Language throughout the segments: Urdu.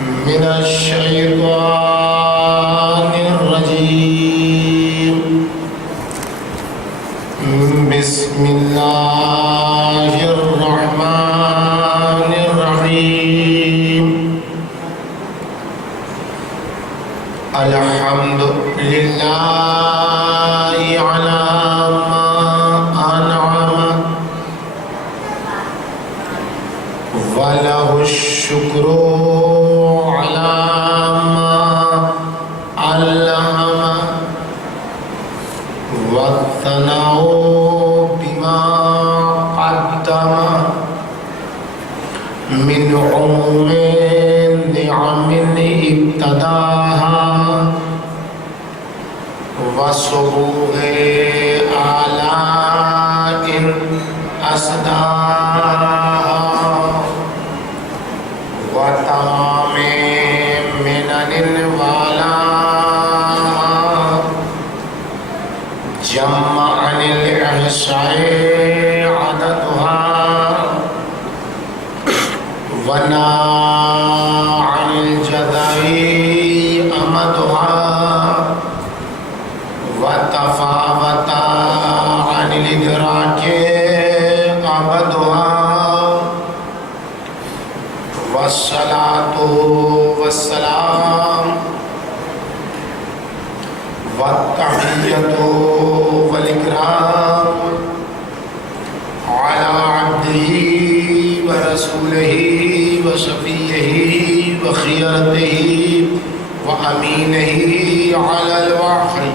من الشيطان الرجيم. بسم الله الرحمن الرحيم. الحمد لله على ما أنعم وله الشكر على ما علم والثناء بما قدم من عموم نعم ابتداها وسبوغ آلاء أسداها وتمام منن الولاء جمع عن الإحصاء عددها ونا عن الجدع أمدها وتفاوت عن الإدراك أبدها والصلاة والسلام والتحية والإكرام على عبده ورسوله وصفيه وخيرته وأمينه على الوحي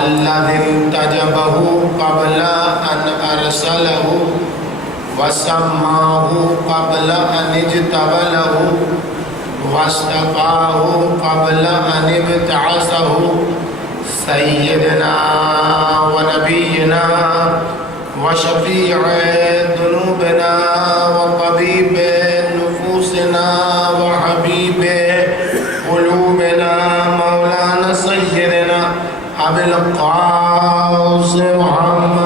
الذي انتجبه قبل أن أرسله وسماه قبل أن اجتبله واصطفاه قبل أن ابتعثه سيدنا ونبينا وشفيع ذنوبنا وطبيب نفوسنا وحبيب قلوبنا مولانا سيدنا أبي القاسم محمد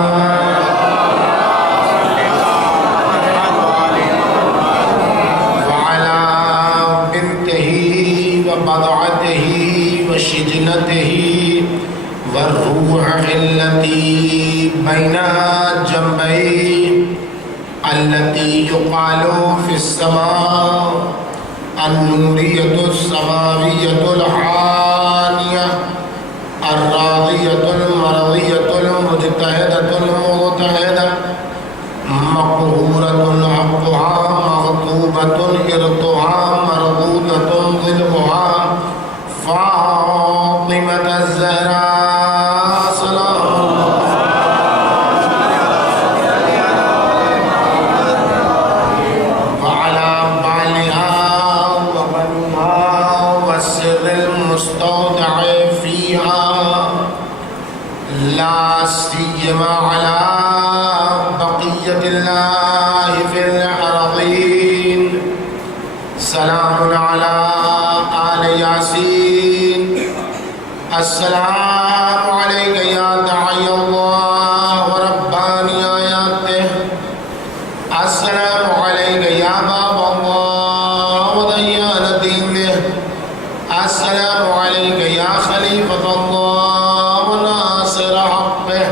وعلى بنته وبضعته وشجنته والروح التي بين جنبيه التي يقال في السماء النورية السماوية الحانية الراضية المرضية المجتهدة المغتهدة مقهورة حقها مغضوبة إرضها مرضودة ظلمها فاطمة الزهراء سلام وعلى بالها وبنوها والسر المستودع فيها لا سيما على بقية الله في الأرضين. سلام على آل ياسين. السلام عليك يا داعي الله ورباني آياته. السلام عليك يا باب الله وديان دينه. السلام عليك يا خليفة الله وناصر حقه.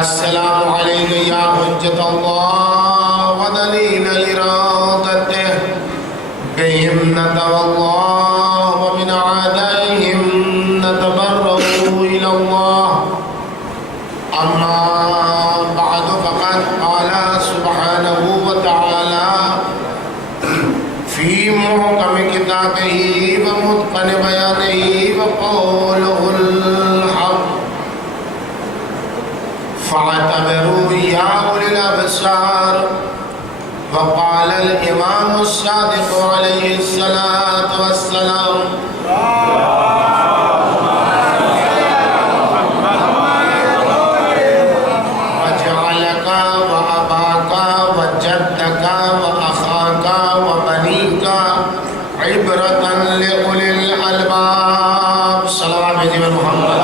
السلام عليك يا حجة الله ودليل إرادته. بهم ندعو الله ومن أعدائهم نتبرأ إلى الله. أما بعد فقد قال سبحانه وتعالى في محكم كتابه ومتقن بيانه وقوله الحق فاعتبروا يا أولي الأبصار. وقال الإمام الصادق عليه الصلاة والسلام وجعلك وأباك وجدك وأخاك وبنيك عبرة لأولي الألباب. صلوات محمد.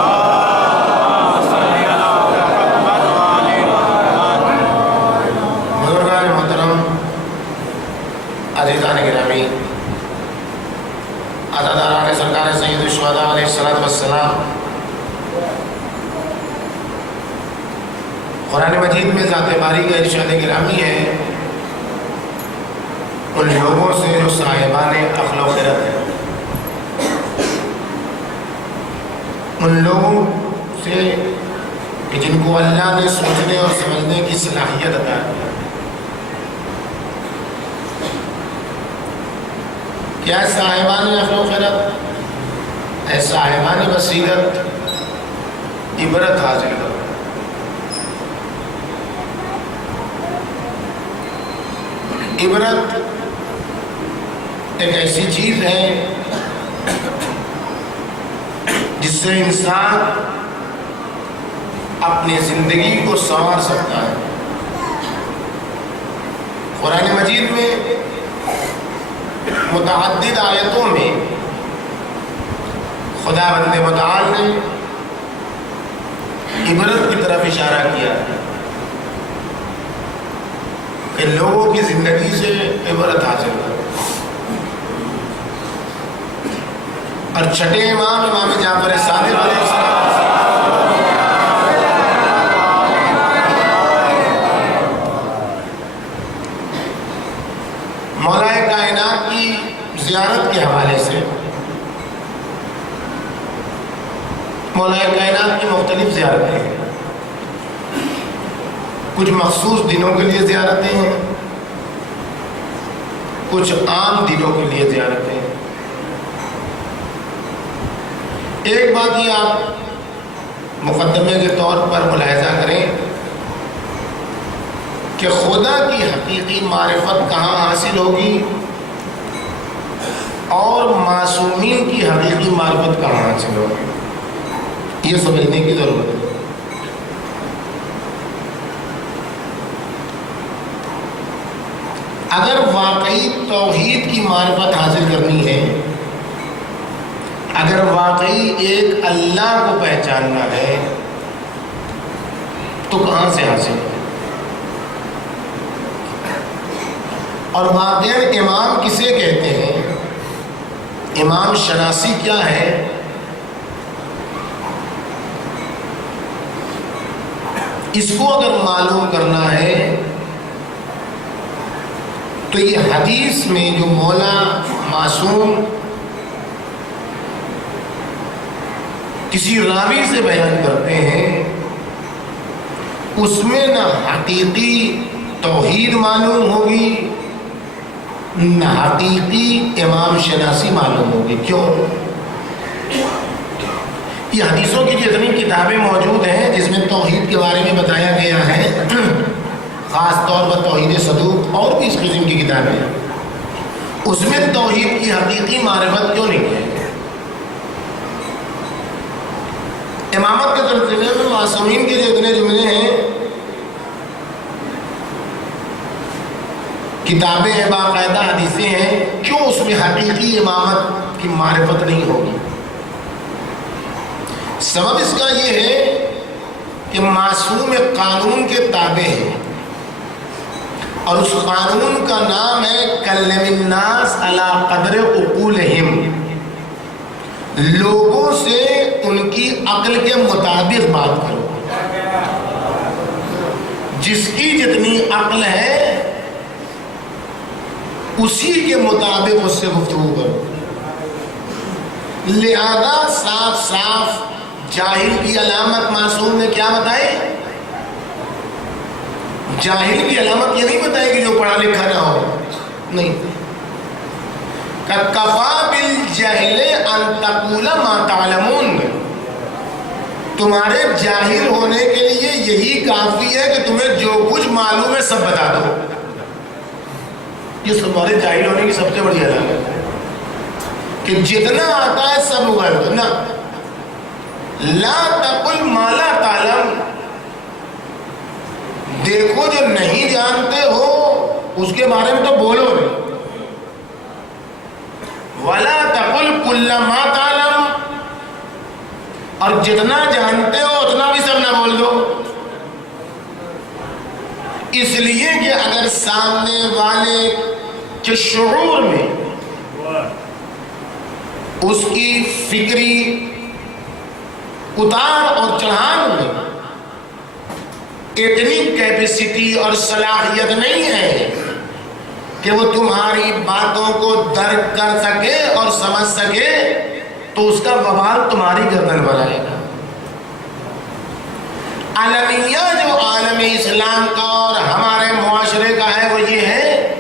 عزیزان گرامی، عزاداران سرکار سید الشہداء علیہ السلام، قرآن مجید میں ذات باری کا ارشاد گرامی ہے ان لوگوں سے جو صاحبان عقل و خرد ہیں، ان لوگوں سے کہ جن کو اللہ نے سوچنے اور سمجھنے کی صلاحیت عطا کی۔ کیا صاحبان عقل و خرد؟ اے صاحبان بصیرت، عبرت حاصل کرو۔ عبرت ایک ایسی چیز ہے جس سے انسان اپنی زندگی کو سنوار سکتا ہے۔ قرآن مجید میں متعدد آیتوں میں خداوند متعال نے عبرت کی طرف اشارہ کیا ہے کہ لوگوں کی زندگی سے عبرت حاصل کرو۔ اور چھٹے امام جعفر صادق علیہ السلام مولا کائنات کی زیارت کے حوالے سے مولا کائنات کی مختلف زیارتیں ہیں، کچھ مخصوص دنوں کے لیے زیارتیں ہیں، کچھ عام دنوں کے لیے زیارتیں ہیں۔ ایک بات یہ آپ مقدمے کے طور پر ملاحظہ کریں کہ خدا کی حقیقی معرفت کہاں حاصل ہوگی اور معصومین کی حقیقی معرفت کہاں حاصل ہوگی، یہ سمجھنے کی ضرورت ہے۔ اگر واقعی توحید کی معرفت حاصل کرنی ہے، اگر واقعی ایک اللہ کو پہچاننا ہے تو کہاں سے حاصل ہے؟ اور واقعی امام کسے کہتے ہیں؟ امام شناسی کیا ہے؟ اس کو اگر معلوم کرنا ہے تو یہ حدیث میں جو مولا معصوم کسی راوی سے بیان کرتے ہیں اس میں نہ حقیقی توحید معلوم ہوگی نہ حقیقی امام شناسی معلوم ہوگی۔ کیوں؟ یہ حدیثوں کی جتنی کتابیں موجود ہیں جس میں توحید کے بارے میں بتایا گیا ہے، خاص طور پر توحید صدوق اور بھی اس قسم کی کتابیں ہیں، اس میں توحید کی حقیقی معرفت کیوں نہیں ہے؟ امامت کے سلسلے میں معصومین کے جتنے جملے ہیں، کتابیں ہیں، باقاعدہ حدیثیں ہیں، کیوں اس میں حقیقی امامت کی معرفت نہیں ہوگی؟ سبب اس کا یہ ہے کہ معصوم ایک قانون کے تابع ہے، اور اس قانون کا نام ہے کلم الناس علی قدر عقولہم، لوگوں سے ان کی عقل کے مطابق بات کرو، جس کی جتنی عقل ہے اسی کے مطابق اس سے گفتگو کرو۔ لہذا صاف صاف جاہل کی علامت معصوم نے کیا بتائی؟ جاہل کی علامت یہ نہیں بتائی کہ جو پڑھا لکھا نہ ہو، نہیں، کفا بالجہل ان تقول ما تعلمون، تمہارے جاہل ہونے کے لیے یہی کافی ہے کہ تمہیں جو کچھ معلوم ہے سب بتا دو۔ یہ تمہارے جاہل ہونے کی سب سے بڑی علامت ہے کہ جتنا آتا ہے سب اگل دو نا، لا تقل ما لا تعلم، دیکھو جو نہیں جانتے ہو اس کے بارے میں تو بولو نہیں، ولا تقل کل ما تعلم، اور جتنا جانتے ہو اتنا بھی سب نہ بول دو، اس لیے کہ اگر سامنے والے کے شعور میں اس کی فکری اتار اور چڑھان میں اتنی کیپیسٹی اور صلاحیت نہیں ہے کہ وہ تمہاری باتوں کو درک کر سکے اور سمجھ سکے، تو اس کا وبال تمہاری گردن پر آئے گا۔ عالمیہ جو عالم اسلام کا اور ہمارے معاشرے کا ہے وہ یہ ہے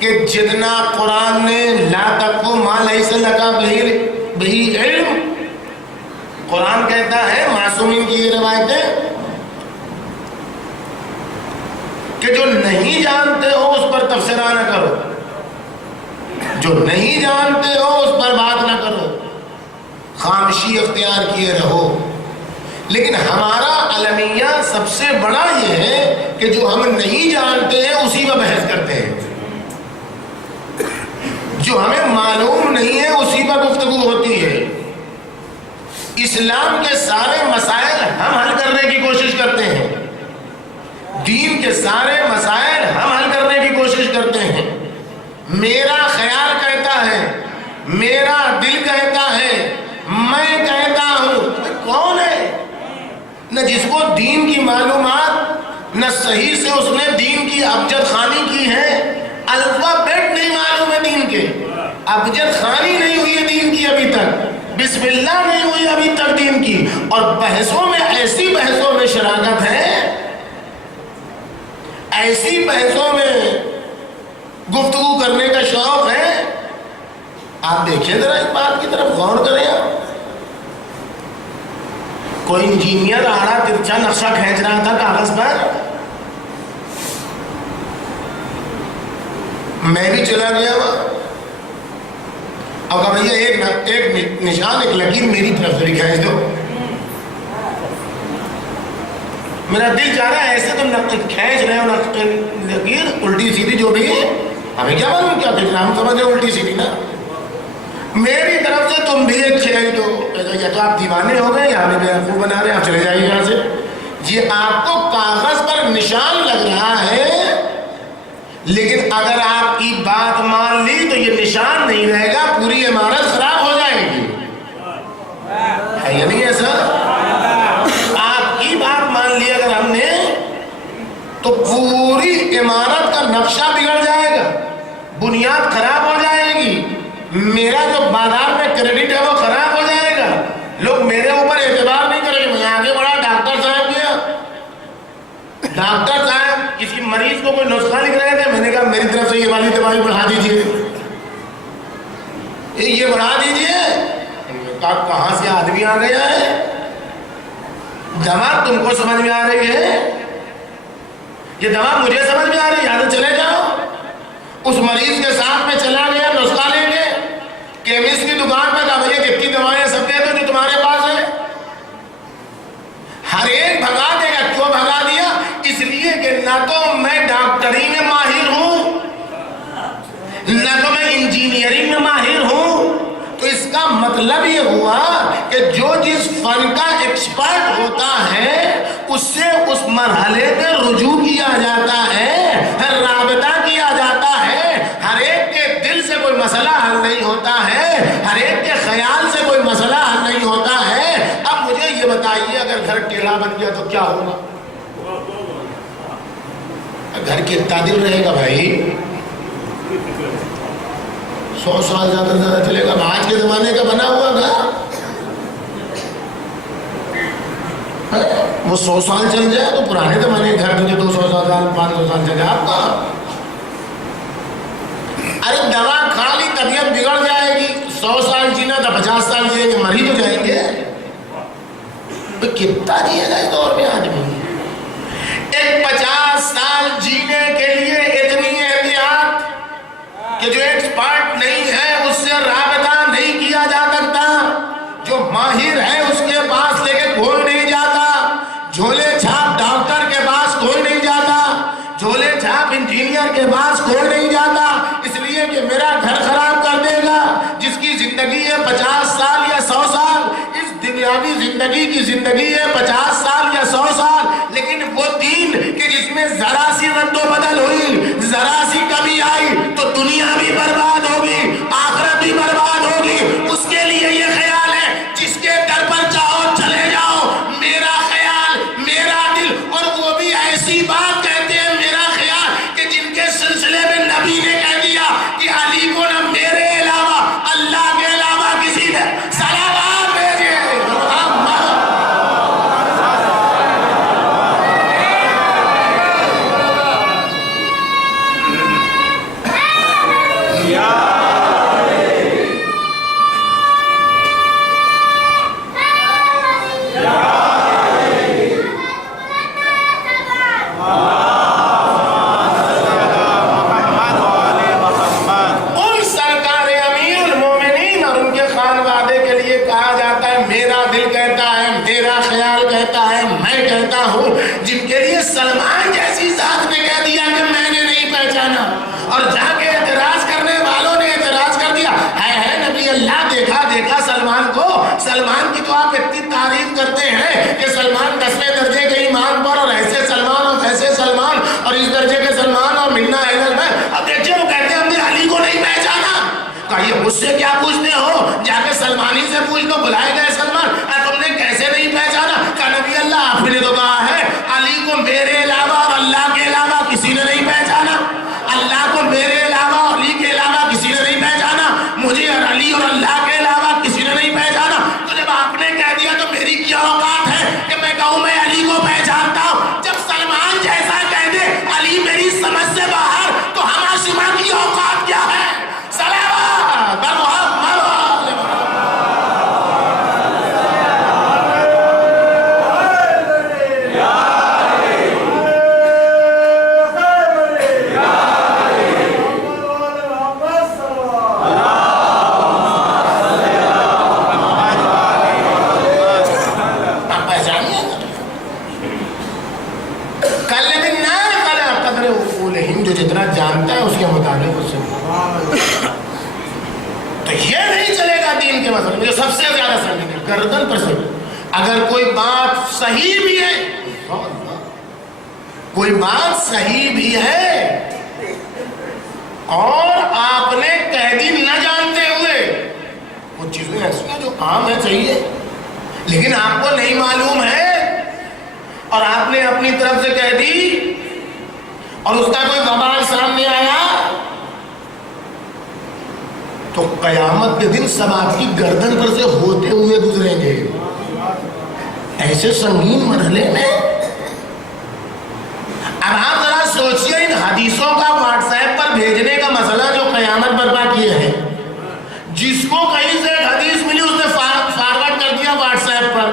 کہ جتنا قرآن نے لا تقف ما لیس لک بہ علم، قرآن کہتا ہے، معصومین کی یہ روایت ہے کہ جو نہیں جانتے ہو اس پر تبصرہ نہ کرو، جو نہیں جانتے ہو اس پر بات نہ کرو، خاموشی اختیار کیے رہو۔ لیکن ہمارا المیہ سب سے بڑا یہ ہے کہ جو ہم نہیں جانتے ہیں اسی پر بحث کرتے ہیں، جو ہمیں معلوم نہیں ہے اسی پر گفتگو ہوتی ہے۔ اسلام کے سارے مسائل ہم حل کرنے کی کوشش کرتے ہیں، دین کے سارے مسائل ہم حل کرنے کی کوشش کرتے ہیں۔ میرا خیال کہتا ہے، میرا دل کہتا ہے، میں کہتا ہوں، کون ہے؟ نہ جس کو دین کی معلومات، نہ صحیح سے اس نے دین کی ابجد خوانی کی ہے، الفابیٹ نہیں معلوم ہے دین کے، ابجد خوانی نہیں ہوئی ہے دین کی ابھی تک، بسم اللہ نہیں ہوئی ابھی تک دین کی، اور بحثوں میں ایسی بحثوں میں شراکت ہے، ایسی بحثوں میں گفتگو کرنے کا شوق ہے۔ آپ دیکھیں ذرا اس بات کی طرف غور کریں۔ آپ کوئی انجینئر آڑا ترچا نقشہ کھینچ رہا تھا کاغذ پر، میں بھی چلا گیا وہاں، اب کہا بھیا ایک نشان، ایک لکیر میری طرف سے بھی کھینچ دو۔ میرا دل چاہ رہا ہے ایسے تو کھینچ رہے ہو لکیر الٹی سیدھی جو بھی ہے، ہمیں کیا معلوم کیا کھینچ رہا، ہم سمجھ رہے الٹی سیدھی نا، میری طرف سے تم بھی ایک کھینچ دو۔ یا تو آپ دیوانے ہو گئے یا ہمیں بیوقوف بنا رہے ہیں، آپ چلے جائیے یہاں سے۔ یہ آپ کو کاغذ پر نشان لگ رہا ہے، لیکن اگر آپ کی بات مان لی تو یہ نشان نہیں رہے گا، پوری عمارت خراب ہو جائے گی، ہے یا نہیں ایسا؟ آپ کی بات مان لی اگر ہم نے تو پوری عمارت کا نقشہ بگڑ جائے گا، بنیاد خراب ہو جائے گی، میرا جو بازار میں کریڈٹ ہے وہ خراب ہو جائے گا، لوگ میرے اوپر اعتبار نہیں کریں گے۔ میں آگے بڑھا، ڈاکٹر صاحب گیا، ڈاکٹر صاحب کسی مریض کو کوئی نسخہ لکھ رہے تھے، میں نے کہا میری طرف سے یہ والی دوائی بڑھا دیجیے، یہ بڑھا دیجیے۔ کہاں سے آدمی آ گیا ہے، دوا تم کو سمجھ میں آ رہی ہے، یہ دوا مجھے سمجھ میں آ رہی ہے، یہاں سے چلے جاؤ۔ اس مریض کے ساتھ میں چلا گیا نسخہ لیں گے، کیمسٹ کی دکان پہ کہا بھیا کتنی دوائیں سب دے دو جو تمہارے پاس ہے، ہر ایک بھگا دے گا۔ کیوں بھگا دیا؟ اس لیے کہ نہ تو میں ڈاکٹری میں ماہر ہوں، نہ تو میں انجینئرنگ میں ماہر ہوں، تو اس کا مطلب یہ ہوا کہ جو جس فن کا ایکسپرٹ ہوتا ہے اس سے اس مرحلے میں رجوع کیا جاتا ہے، رابطہ کیا جاتا ہے، ہر ایک کے دل سے کوئی مسئلہ حل نہیں ہوتا ہے، ہر ایک کے خیال سے کوئی مسئلہ حل نہیں ہوتا ہے۔ اب مجھے یہ بتائیے اگر گھر ٹیڑھا بن گیا تو کیا ہوگا؟ گھر کتنا دن رہے گا بھائی؟ 100 سال زیادہ سے زیادہ چلے گا۔ آج کے زمانے کا بنا ہوا گھر وہ 100 سال چل جائے تو پرانے زمانے کے گھر جو 200 سال 500 سال چل جائے آپ کا۔ ارے دوا کھا لی طبیعت بگڑ جائے گی، 100 سال جینا تھا 50 سال جییں گے، مر ہی تو جائیں گے۔ کتنا جیے گا اس دور میں آدمی؟ ایک 50 سال جینے کے لیے اتنی احتیاط کہ جو ایکسپرٹ نہیں ہے اس سے رابطہ نہیں کیا جا سکتا، جو ماہر ہے اس کے پاس لے کے کوئی نہیں جاتا، جھولے چھاپ ڈاکٹر کے پاس کوئی نہیں جاتا، جھولے چھاپ انجینئر کے پاس کوئی نہیں جاتا، اس لیے کہ میرا گھر خراب کر دے گا۔ جس کی زندگی ہے 50 سال یا 100 سال، اس دنیاوی زندگی کی زندگی ہے 50 سال یا 100 سال، لیکن وہ دین کہ جس میں ذرا سی رد و بدل ہوئی، ذرا سی کمی آئی تو دنیا بھی برباد ہوگی، آخرت بھی برباد ہوگی، اس علی کو نہ میرے علاوہ اللہ کے علاوہ کسی نے صلوات بھیجے. جن کے لیے سلمان جیسی ذات نے کہہ دیا کہ میں نے نہیں پہچانا، اور جا کے اعتراض کرنے والوں نے اعتراض کر دیا ہے نبی اللہ دیکھا سلمان کو، سلمان کی تو آپ اتنی تعریف کرتے ہیں کہ سلمان 10ویں درجے کے ایمان پر، اور ایسے سلمان اور ویسے سلمان اور اس درجے کے سلمان اور منا اہل میں. اب دیکھیے وہ کہتے ہیں ہم نے علی کو نہیں پہچانا. کہیے مجھ سے کیا پوچھتے ہو، جا کے سلمانی سے پوچھ لو. بلائے گئے سلمان، تم نے کیسے نہیں پہچانا؟ کہ نبی اللہ آپ نے تو کہا ہے علی کو میرے علاوہ اور اللہ کے علاوہ کسی نے نہیں پہچانا. اللہ کو میرے علاوہ اور علی کے علاوہ کسی نے نہیں پہچانا، مجھے اور علی اور اللہ کے علاوہ کسی نے نہیں پہچانا. تو جب آپ نے کہہ دیا تو میری کیا اوقات ہے کہ میں کہوں میں علی کو پہچانتا ہوں؟ جب سلمان جیسا کہہ دے علی میری سمجھ سے باہر، تو ہمارا شما کی اوقات کیا ہے؟ صلوات بر محمد. جتنا جانتا ہے اس کے مطابق اس سے تو یہ نہیں چلے گا دین کے مسئلے میں. جو سب سے زیادہ سمجھے گردن پر سے اگر کوئی بات صحیح بھی ہے، کوئی بات صحیح بھی ہے اور آپ نے کہہ دی نہ جانتے ہوئے، وہ چیزیں ایسی ہیں جو عام ہے صحیح ہے لیکن آپ کو نہیں معلوم ہے اور آپ نے اپنی طرف سے کہہ دی اور اس کا کوئی وبال سامنے آیا، تو قیامت کے دن سب آپ کی گردن پر سے ہوتے ہوئے گزریں گے. ایسے سنگین مرحلے میں اب آپ ذرا سوچئے ان حدیثوں کا واٹس ایپ پر بھیجنے کا مسئلہ جو قیامت برپا کیے ہیں. جس کو کہیں سے ایک حدیث ملی اس نے فارورڈ کر دیا واٹس ایپ پر،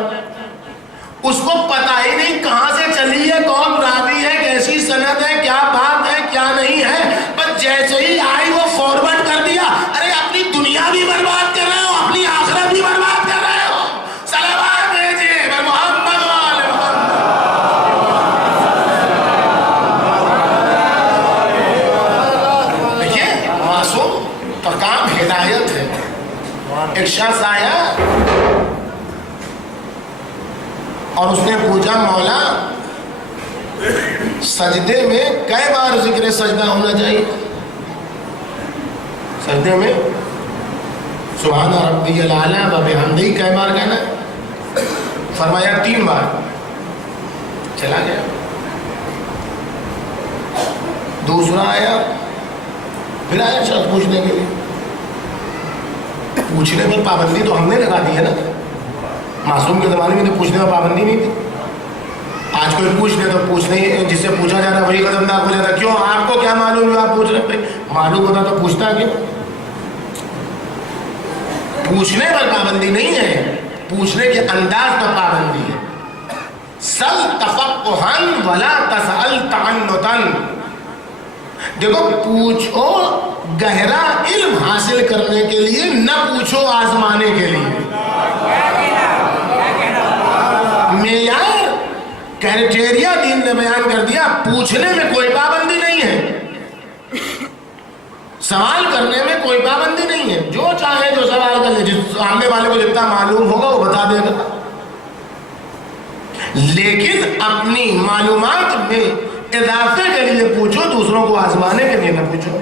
اس کو پتہ ہی نہیں کہاں سے چلی ہے، کون راوی ہے، کیسی سند ہے، کیا بات ہے کیا نہیں ہے، بس جیسے ہی آئی وہ فارورڈ کر دیا. ارے اپنی دنیا بھی برباد کر رہے ہو، اپنی آخرت بھی برباد کر رہے ہو. صلوات بھیجے بر محمد وآل محمد. دیکھیے معصوم کا کام ہدایت ہے. ایک شخص آیا اور اس نے پوچھا مولا سجدے میں کئی بار ذکر سجدہ ہونا چاہیے؟ سجدے میں سبحان ربی الاعلیٰ وبحمدہ کئی بار کہنا؟ فرمایا 3 بار. چلا گیا. دوسرا آیا، پھر آیا شخص پوچھنے کے لیے. پوچھنے پر پابندی تو ہم نے لگا دی ہے نا. معصوم کے زمانے میں تو پوچھنے پر پابندی نہیں تھی. آج کوئی پوچھ لے تو پوچھنے جس سے پوچھا جاتا ہے وہی قدمناک ہو جاتا ہے. کیوں؟ آپ کو کیا معلوم ہے آپ پوچھ رہے ہیں؟ معلوم ہوتا تو پوچھتا کیوں؟ پوچھنے پر پابندی نہیں ہے، پوچھنے کے انداز پر پابندی ہے. سل تفقہن ولا تسأل تعنتن. دیکھو پوچھو گہرا علم حاصل کرنے کے لیے، نہ پوچھو آزمانے کے لیے. معیار کرائٹیریا دین نے بیان کر دیا. پوچھنے میں کوئی پابندی نہیں ہے، سوال کرنے میں کوئی پابندی نہیں ہے. جو چاہے جو سوال کر لے، جس سامنے والے کو جتنا معلوم ہوگا وہ بتا دے گا. لیکن اپنی معلومات میں اضافے کے لیے پوچھو، دوسروں کو آزمانے کے لیے نہ پوچھو.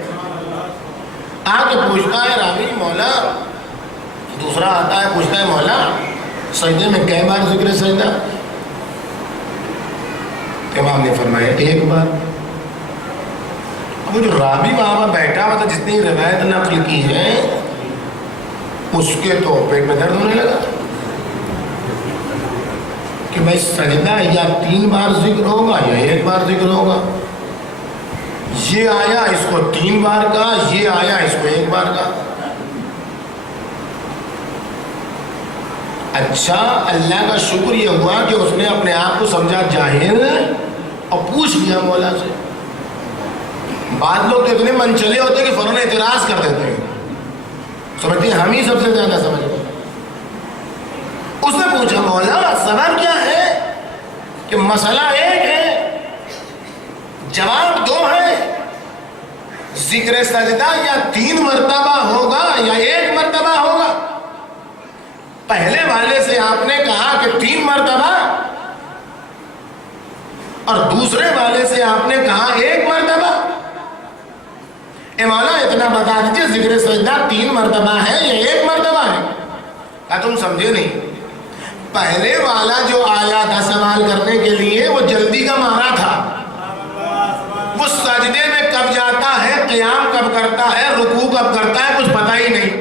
آ کے پوچھتا ہے راوی مولا، دوسرا آتا ہے پوچھتا ہے مولا سجدے میں کئی بار ذکر سجدہ؟ امام نے فرمایا 1 بار. اب وہ جو رابی وہاں بیٹھا ہوا تھا، جتنی روایت نقل کی ہے، اس کے تو پیٹ میں درد ہونے لگا کہ بھائی سجدہ یا 3 بار ذکر ہوگا یا 1 بار ذکر ہوگا. یہ آیا اس کو 3 بار کہا، یہ آیا اس کو 1 بار کہا. اچھا اللہ کا شکر یہ ہوا کہ اس نے اپنے آپ کو سمجھا جاہل اور پوچھ لیا مولا سے. بعض لوگ تو اتنے من چلے ہوتے کہ فوراً اعتراض کر دیتے ہیں، سمجھتے ہیں ہم ہی سب سے زیادہ سمجھ گئے. اس نے پوچھا مولا سبب کیا ہے؟ کہ مسئلہ ایک ہے، جواب 2 ہے. ذکر سجدہ یا 3 مرتبہ ہوگا یا 1 مرتبہ ہوگا. پہلے والے سے آپ نے کہا کہ 3 مرتبہ، اور دوسرے والے سے آپ نے کہا 1 مرتبہ. اے مولا اتنا بتا دیجئے ذکر سجدہ 3 مرتبہ ہے یا 1 مرتبہ ہے؟ کہا تم سمجھے نہیں. پہلے والا جو آیا تھا سوال کرنے کے لیے وہ جلدی کا مارا تھا، وہ سجدے میں کب جاتا ہے، قیام کب کرتا ہے، رکوع کب کرتا ہے، کچھ پتہ ہی نہیں.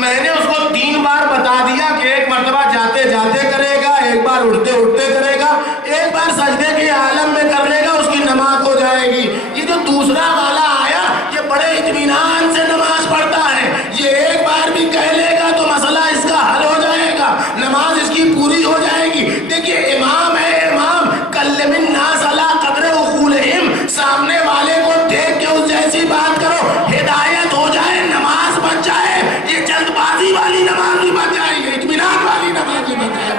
میں نے اس کو 3 بار بتا دیا کہ 1 مرتبہ جاتے جاتے کرے گا، 1 بار اٹھتے اٹھتے کرے گا، 1 بار سجدے کے عالم میں کر لے گا، اس کی نماز ہو جائے گی. یہ جو دوسرا والا آیا یہ بڑے اطمینان سے نماز پڑھتا ہے، یہ 1 بار بھی کہہ لے گا تو مسئلہ اس کا حل ہو جائے گا، نماز اس کی پوری ہو جائے گی. دیکھیے امام ہے، امام کلم الناس علی قدر عقولہم، سامنے والے کو دیکھ کے اس جیسی بات کرو، ہدایت ہو جائے، نماز بچ جائے. یہ جلد بازی والی نماز نہیں بچ جائے، یہ اطمینان والی نماز نہیں بچ جائے.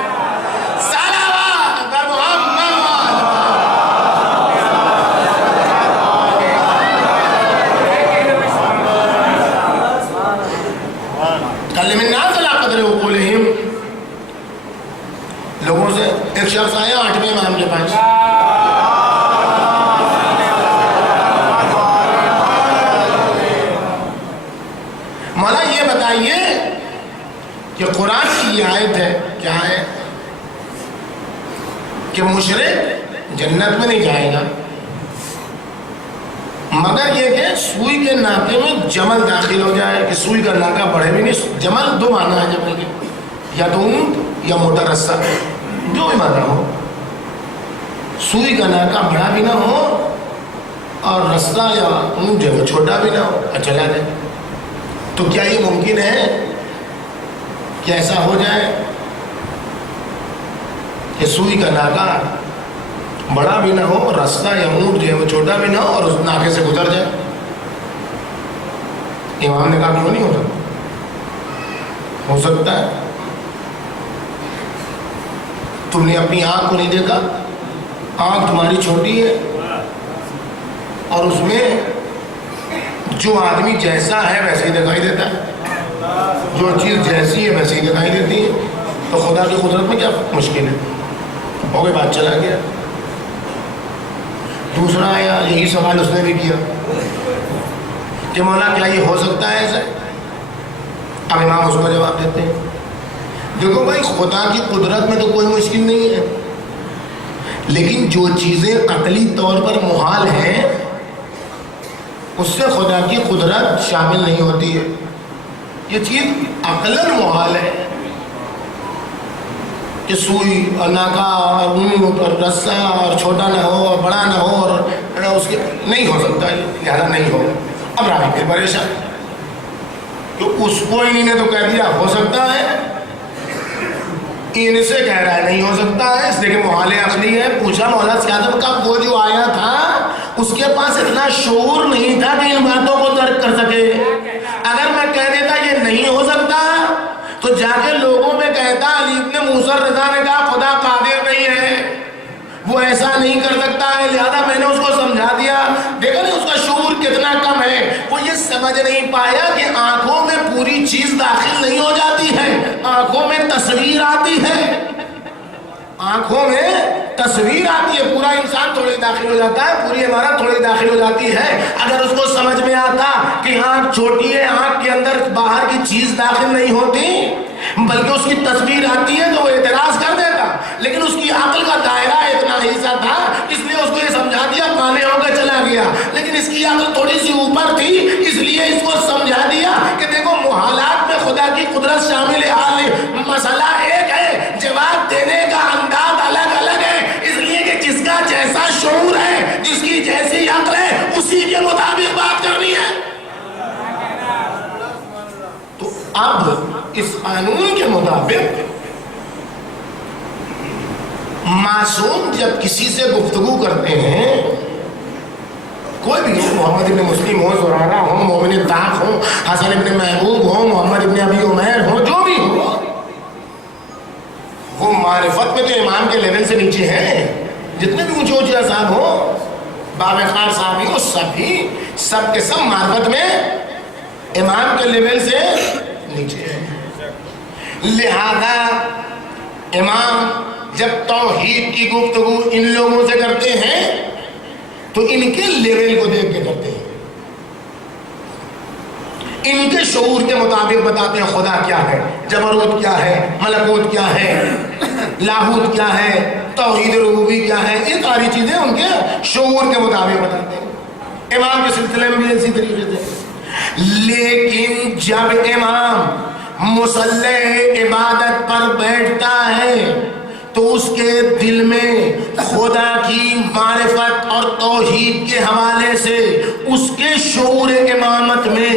صلوات بر محمد. کلم الناس علی قدر عقولہم. لوگوں سے ایک شخص آیا 8ویں امام کے پاس، مولا یہ بتائیے کہ قرآن کی یہ آیت ہے، کیا ہے کہ مشرک جنت میں نہیں جائے گا مگر یہ کہ سوئی کے ناکے میں جمل داخل ہو جائے. کہ سوئی کا ناکہ بڑھے بھی نہیں. جمل 2 معنی ہے جمل کے، یا تو اونٹ یا موٹا رسہ، جو بھی معنی ہو. سوئی کا ناکہ بڑا بھی نہ ہو اور رسہ یا اونٹ جو ہے چھوٹا بھی نہ ہو اور چلا جائے. تو کیا یہ ممکن ہے کہ ایسا ہو جائے کہ سوئی کا ناکہ بڑا بھی نہ ہو، رسہ یا اونٹ جو ہے وہ چھوٹا بھی نہ ہو اور اس ناکے سے گزر جائے؟ امام نے کہا کیوں نہیں ہو سکتا؟ ہو سکتا ہے. تم نے اپنی آنکھ کو نہیں دیکھا، آنکھ تمہاری چھوٹی ہے اور اس میں جو آدمی جیسا ہے ویسے ہی دکھائی دیتا ہے، جو چیز جیسی ہے ویسے ہی دکھائی دیتی ہے. تو خدا کی قدرت میں کیا مشکل ہے؟ ہو گئی بات، چلا گیا. دوسرا آیا، یہی سوال اس نے بھی کیا کہ مولا کیا یہ ہو سکتا ہے ایسا؟ اب امام اس کو جواب دیتے ہیں دیکھو بھائی خدا کی قدرت میں تو کوئی مشکل نہیں ہے، لیکن جو چیزیں عقلی طور پر محال ہیں اس سے خدا کی قدرت شامل نہیں ہوتی ہے. یہ چیز عقلاً محال ہے کہ سوئی اور ناکا اور اونٹ اور رسہ اور چھوٹا نہ ہو اور بڑا نہ ہو اور اس کے نہیں ہو سکتا، لہٰذا نہیں ہو. اب راوی پھر پریشان تو اس کو انہی نے تو کہہ دیا ہو سکتا ہے، ان سے کہہ رہا ہے نہیں ہو سکتا ہے، اس لیے کہ محال عقلی ہے. پوچھا مولا سیادت کا وہ جو آیا تھا اس کے پاس اتنا شعور نہیں تھا کہ ان باتوں کو درک کر سکے. اگر میں کہہ دیتا یہ نہیں ہو سکتا تو جا کے لوگوں میں کہتا علی ابن موسیٰ رضا نے کہا خدا قادر نہیں ہے، وہ ایسا نہیں کر سکتا ہے، لہذا میں نے اس کو سمجھا دیا. دیکھا نہیں اس کا شعور کتنا کم ہے. وہ یہ سمجھ نہیں پایا کہ آنکھوں میں پوری چیز داخل نہیں ہو جاتی ہے، آنکھوں میں تصویر آتی ہے، آنکھوں میں تصویر آتی ہے. پورا انسان تھوڑی داخل ہو جاتا ہے، پوری عمارت تھوڑی داخل ہو جاتی ہے. اگر اس کو سمجھ میں آتا کہ آنکھ چھوٹی ہے، آنکھ کے اندر باہر کی چیز داخل نہیں ہوتی بلکہ اس کی تصویر آتی ہے تو وہ اعتراض کر دیتا. لیکن اس کی عقل کا دائرہ اتنا ہی سا تھا، اس لیے اس کو یہ سمجھا دیا، کانے ہو کے چلا گیا. دیا، لیکن اس کی عقل تھوڑی سی اوپر تھی، اس لیے اس کو سمجھا دیا کہ دیکھو محالات میں خدا کی قدرت شامل ہے، مسئلہ ایک ہے، جواب دینے کا انداز الگ الگ ہے، اس لیے کہ جس کا جیسا شعور ہے، جس کی جیسی عقل ہے، اسی کے مطابق بات کرنی ہے۔ تو اب اس قانون کے مطابق معصوم جب کسی سے گفتگو کرتے ہیں، کوئی بھی ہو، محمد ابن مسلم ہو، زرارہ ہو، مومن طاق ہو، حسن ابن محبوب ہو، محمد ابن ابی عمیر ہو، جو بھی ہو، وہ معرفت میں تو امام کے لیول سے نیچے ہیں، جتنے بھی اونچے اونچے اصحاب ہو، باب خار صاحبی ہو، سب کے سب معرفت میں امام کے لیول سے نیچے ہیں۔ لہذا امام جب توحید کی گفتگو ان لوگوں سے کرتے ہیں تو ان کے لیول کو دیکھ کے کرتے ہیں، ان کے شعور کے مطابق بتاتے ہیں خدا کیا ہے، جبروت کیا ہے، ملکوت کیا ہے، لاہوت کیا ہے، توحید ربوبی کیا ہے، یہ ساری چیزیں ان کے شعور کے مطابق بتاتے ہیں۔ امام کے سلسلے میں بھی اسی طریقے سے، لیکن جب امام مصلی عبادت پر بیٹھتا ہے تو اس کے دل میں خدا کی معرفت اور توحید کے حوالے سے اس کے شعور امامت میں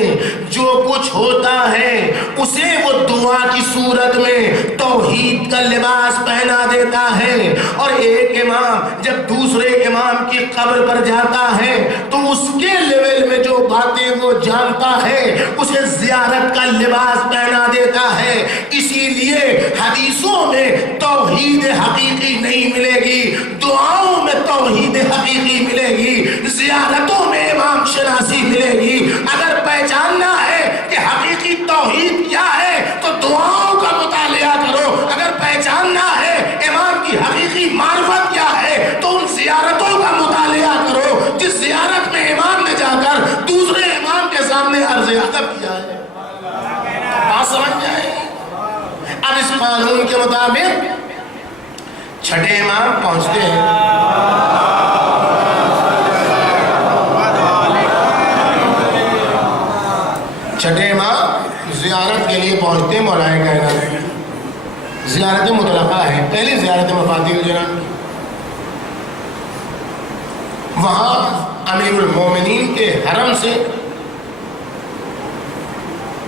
جو کچھ ہوتا ہے اسے وہ دعا کی صورت میں توحید کا لباس پہنا دیتا ہے۔ اور ایک امام جب دوسرے امام کی قبر پر جاتا ہے تو اس کے لیول میں جو باتیں وہ جانتا ہے اسے زیارت کا لباس پہنا دیتا ہے۔ اسی لیے حدیثوں میں توحید حقیقی نہیں ملے گی، دعاؤں میں توحید حقیقی ملے گی، زیارتوں میں امام شناسی ملے گی۔ اگر پہچاننا ہے کہ حقیقی توحید کیا ہے تو دعاؤں کا مطالعہ کرو، اگر پہچاننا ہے امام کی حقیقی معرفت کیا ہے تو ان زیارتوں کا مطالعہ کرو جس زیارت میں امام نے جا کر دوسرے امام کے سامنے عرض ادب کیا ہے۔ بات سمجھ جائے۔ اب اس قانون کے مطابق چھٹے امام پہنچتے ہیں، چھٹے امام زیارت کے لیے پہنچتے ہیں مولا کائنات۔ زیارت مطلقہ ہے، پہلی زیارت مفاتیح الجنان، وہاں امیر المومنین کے حرم سے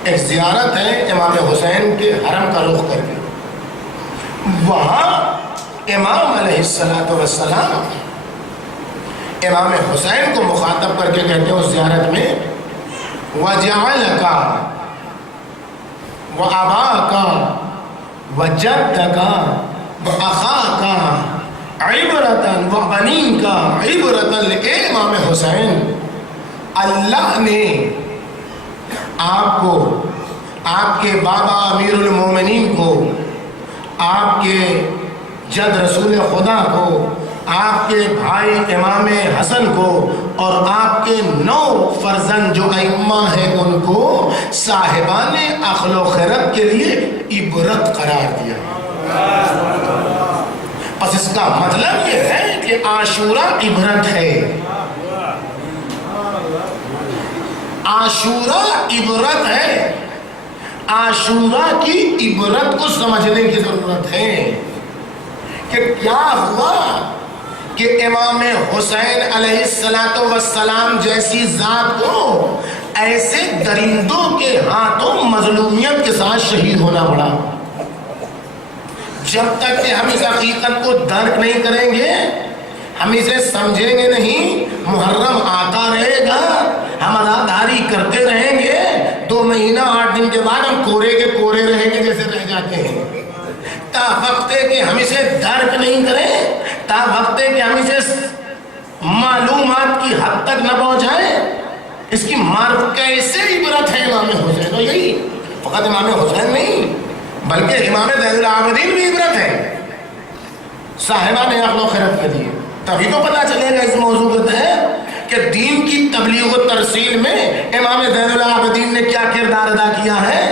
ایک زیارت ہے امام حسین کے حرم کا رخ کر کے، وہاں امام علیہ السلام امام حسین کو مخاطب کر کے کہتے ہیں اس زیارت میں وَجَعَلَكَ وَأَبَاكَ وَجَدَّكَ وَأَخَاكَ عِبْرَةً وَبَنِيكَ عِبْرَةً۔ اے امام حسین، اللہ نے آپ کو، آپ کے بابا امیر المومنین کو، آپ کے جد رسول خدا کو، آپ کے بھائی امام حسن کو اور آپ کے 9 فرزند جو ائمہ ہیں ان کو صاحبان عقل و خرد کے لیے عبرت قرار دیا۔ پس اس کا مطلب یہ ہے کہ عاشورہ عبرت ہے، عاشورہ عبرت ہے، عاشورہ کی عبرت کو سمجھنے کی ضرورت ہے کہ کیا ہوا کہ امام حسین علیہ السلام جیسی ذات کو ایسے درندوں کے ہاتھوں مظلومیت کے ساتھ شہید ہونا پڑا۔ جب تک کہ ہم اس حقیقت کو درک نہیں کریں گے، ہم اسے سمجھیں گے نہیں، محرم آتا رہے گا، ہم اداداری کرتے رہیں گے، 2 مہینہ 8 دن کے بعد ہم کورے کے کورے رہیں گے جیسے رہ جاتے ہیں۔ تا وقت ہے کہ ہم اسے درک نہیں کریں، تا وقت ہے کہ ہم اسے معلومات کی حد تک نہ پہنچائیں، اس کی کیسے عبرت ہے امام حسین، اور یہی فقط امام حسین نہیں بلکہ امام زین العابدین بھی عبرت ہے صاحبان عقل و خرد کے لیے۔ تبھی تو پتہ چلے گا اس موضوع کے تحت کہ دین کی تبلیغ و ترسیل میں امام زین العابدین نے کیا کردار ادا کیا ہے۔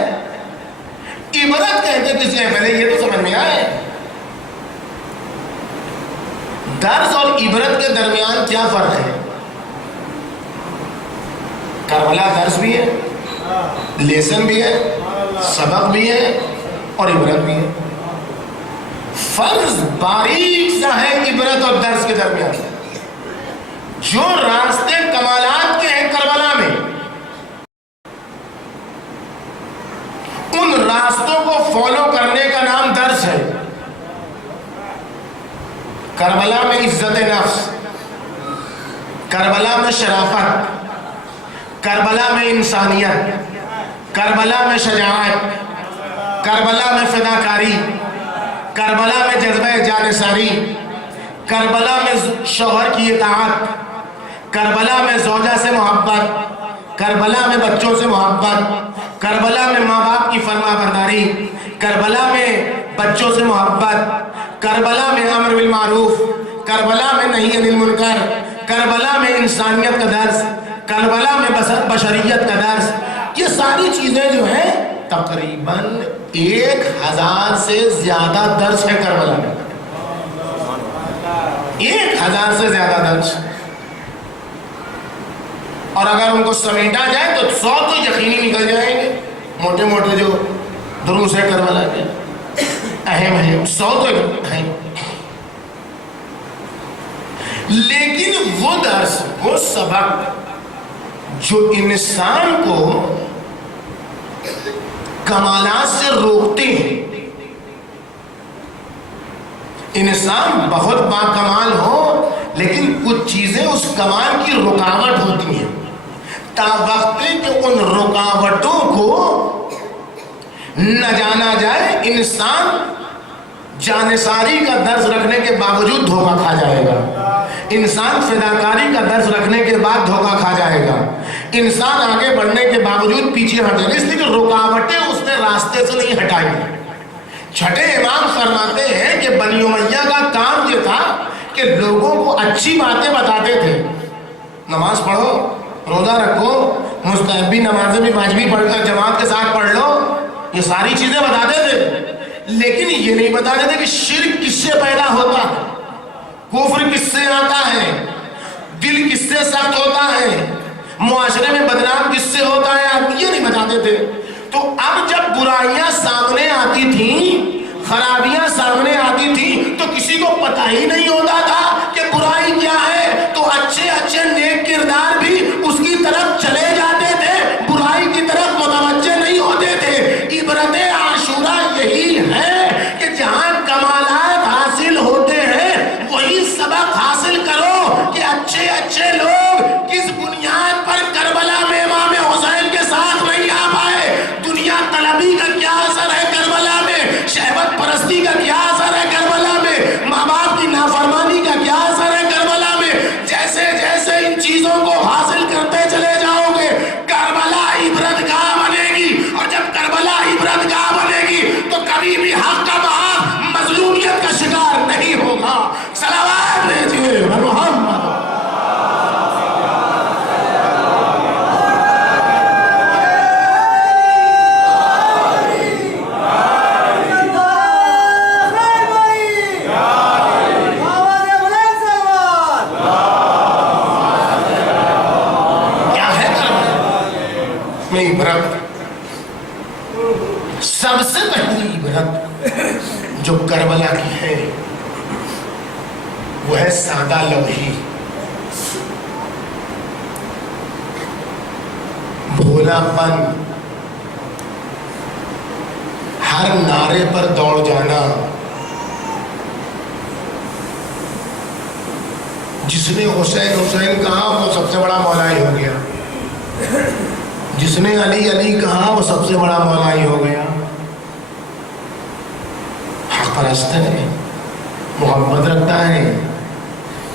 عبرت کہتے کسی ہے، پہلے یہ تو سمجھ میں آئے درس اور عبرت کے درمیان کیا فرق ہے۔ کربلا درس بھی ہے، لیسن بھی ہے، سبق بھی ہے اور عبرت بھی ہے۔ فرض باریک سا ہے عبرت اور درس کے درمیان۔ جو راستے کمالات کے ہیں کربلا میں، ان راستوں کو فالو کرنے کا نام درس ہے۔ کربلا میں عزت نفس، کربلا میں شرافت، کربلا میں انسانیت، کربلا میں شجاعت، کربلا میں فداکاری، کربلا میں جذبہ جانثاری، کربلا میں شوہر کی اطاعت، کربلا میں زوجہ سے محبت، کربلا میں بچوں سے محبت، کربلا میں ماں باپ کی فرما برداری، کربلا میں بچوں سے محبت، کربلا میں امر بالمعروف، کربلا میں نہی عن المنکر، کربلا میں انسانیت کا درس، کربلا میں بشریت کا درس۔ یہ ساری چیزیں جو ہیں تقریباً 1000 سے زیادہ درس ہے کربلا میں، 1000 سے زیادہ درس۔ اور اگر ان کو سمیٹا جائے تو 100 تو یقینی نکل جائیں گے، موٹے موٹے جو دروس ہے کربلا کے اہم ہیں 100 تو ہیں۔ لیکن وہ درس، وہ سبق جو انسان کو کمالات سے روکتے ہیں، انسان بہت باکمال ہو لیکن کچھ چیزیں اس کمال کی رکاوٹ ہوتی ہیں، تا وقت کہ ان رکاوٹوں کو نہ جانا جائے انسان جانثاری کا درس رکھنے کے باوجود دھوکہ کھا جائے گا، انسان فداکاری کا درس رکھنے کے بعد دھوکہ کھا جائے گا، انسان آگے بڑھنے کے باوجود پیچھے ہٹ جائے گا، اس لیے کہ رکاوٹیں اس نے راستے سے نہیں ہٹائی۔ چھٹے امام فرماتے ہیں کہ بنی امیہ کا کام یہ تھا کہ لوگوں کو اچھی باتیں بتاتے تھے، نماز پڑھو، روزہ رکھو، مستحبی نمازیں بھی واجبی پڑھ کر جماعت کے ساتھ پڑھ لو، یہ ساری چیزیں بتاتے تھے، لیکن یہ نہیں بتاتے تھے کہ شرک کس سے پیدا ہوتا ہے، کفر کس سے آتا ہے، دل کس سے سخت ہوتا ہے، معاشرے میں بدنام کس سے ہوتا ہے، آپ یہ نہیں بتاتے تھے۔ تو اب جب برائیاں سامنے آتی تھیں، خرابیاں سامنے آتی تھیں، تو کسی کو پتہ ہی نہیں ہوتا تھا کہ برائی کیا ہے، تو اچھے اچھے نیک کردار بھی اس کی طرف چلے جاتے تھے، برائی کی طرف متوجہ نہیں ہوتے تھے۔ عبرت عاشورہ یہی ہے کہ جہاں کمالات حاصل ہوتے ہیں وہی سبق حاصل کرو کہ اچھے اچھے لوگ کس بنیاد پر کربلا میں امام حسین کے ساتھ نہیں آ پائے، دنیا طلبی کا کیا اثر ہے کربلا میں، شہوت پرستی کا کیا اثر ہے کربلا میں، ماں باپ کی نافرمانی کا کیا اثر ہے کربلا میں۔ جیسے جیسے ان چیزوں کو حاصل کرتے چلے جاؤ گے کربلا عبرت گاہ بنے گی، اور جب کربلا عبرت گاہ بنے گی تو کبھی بھی حق کا محق مظلومیت کا شکار نہیں ہوگا۔ صلوات بھیجیے محمد۔ سب سے پہلی عبرت جو کربلا کی ہے وہ ہے سادہ لوحی، بھولا پن، ہر نعرے پر دوڑ جانا۔ جس نے حسین حسین کہا وہ سب سے بڑا مولائی ہو گیا، جس نے علی علی کہا وہ سب سے بڑا مولائی ہو گیا۔ حق پرست ہے، محبت رکھتا ہے،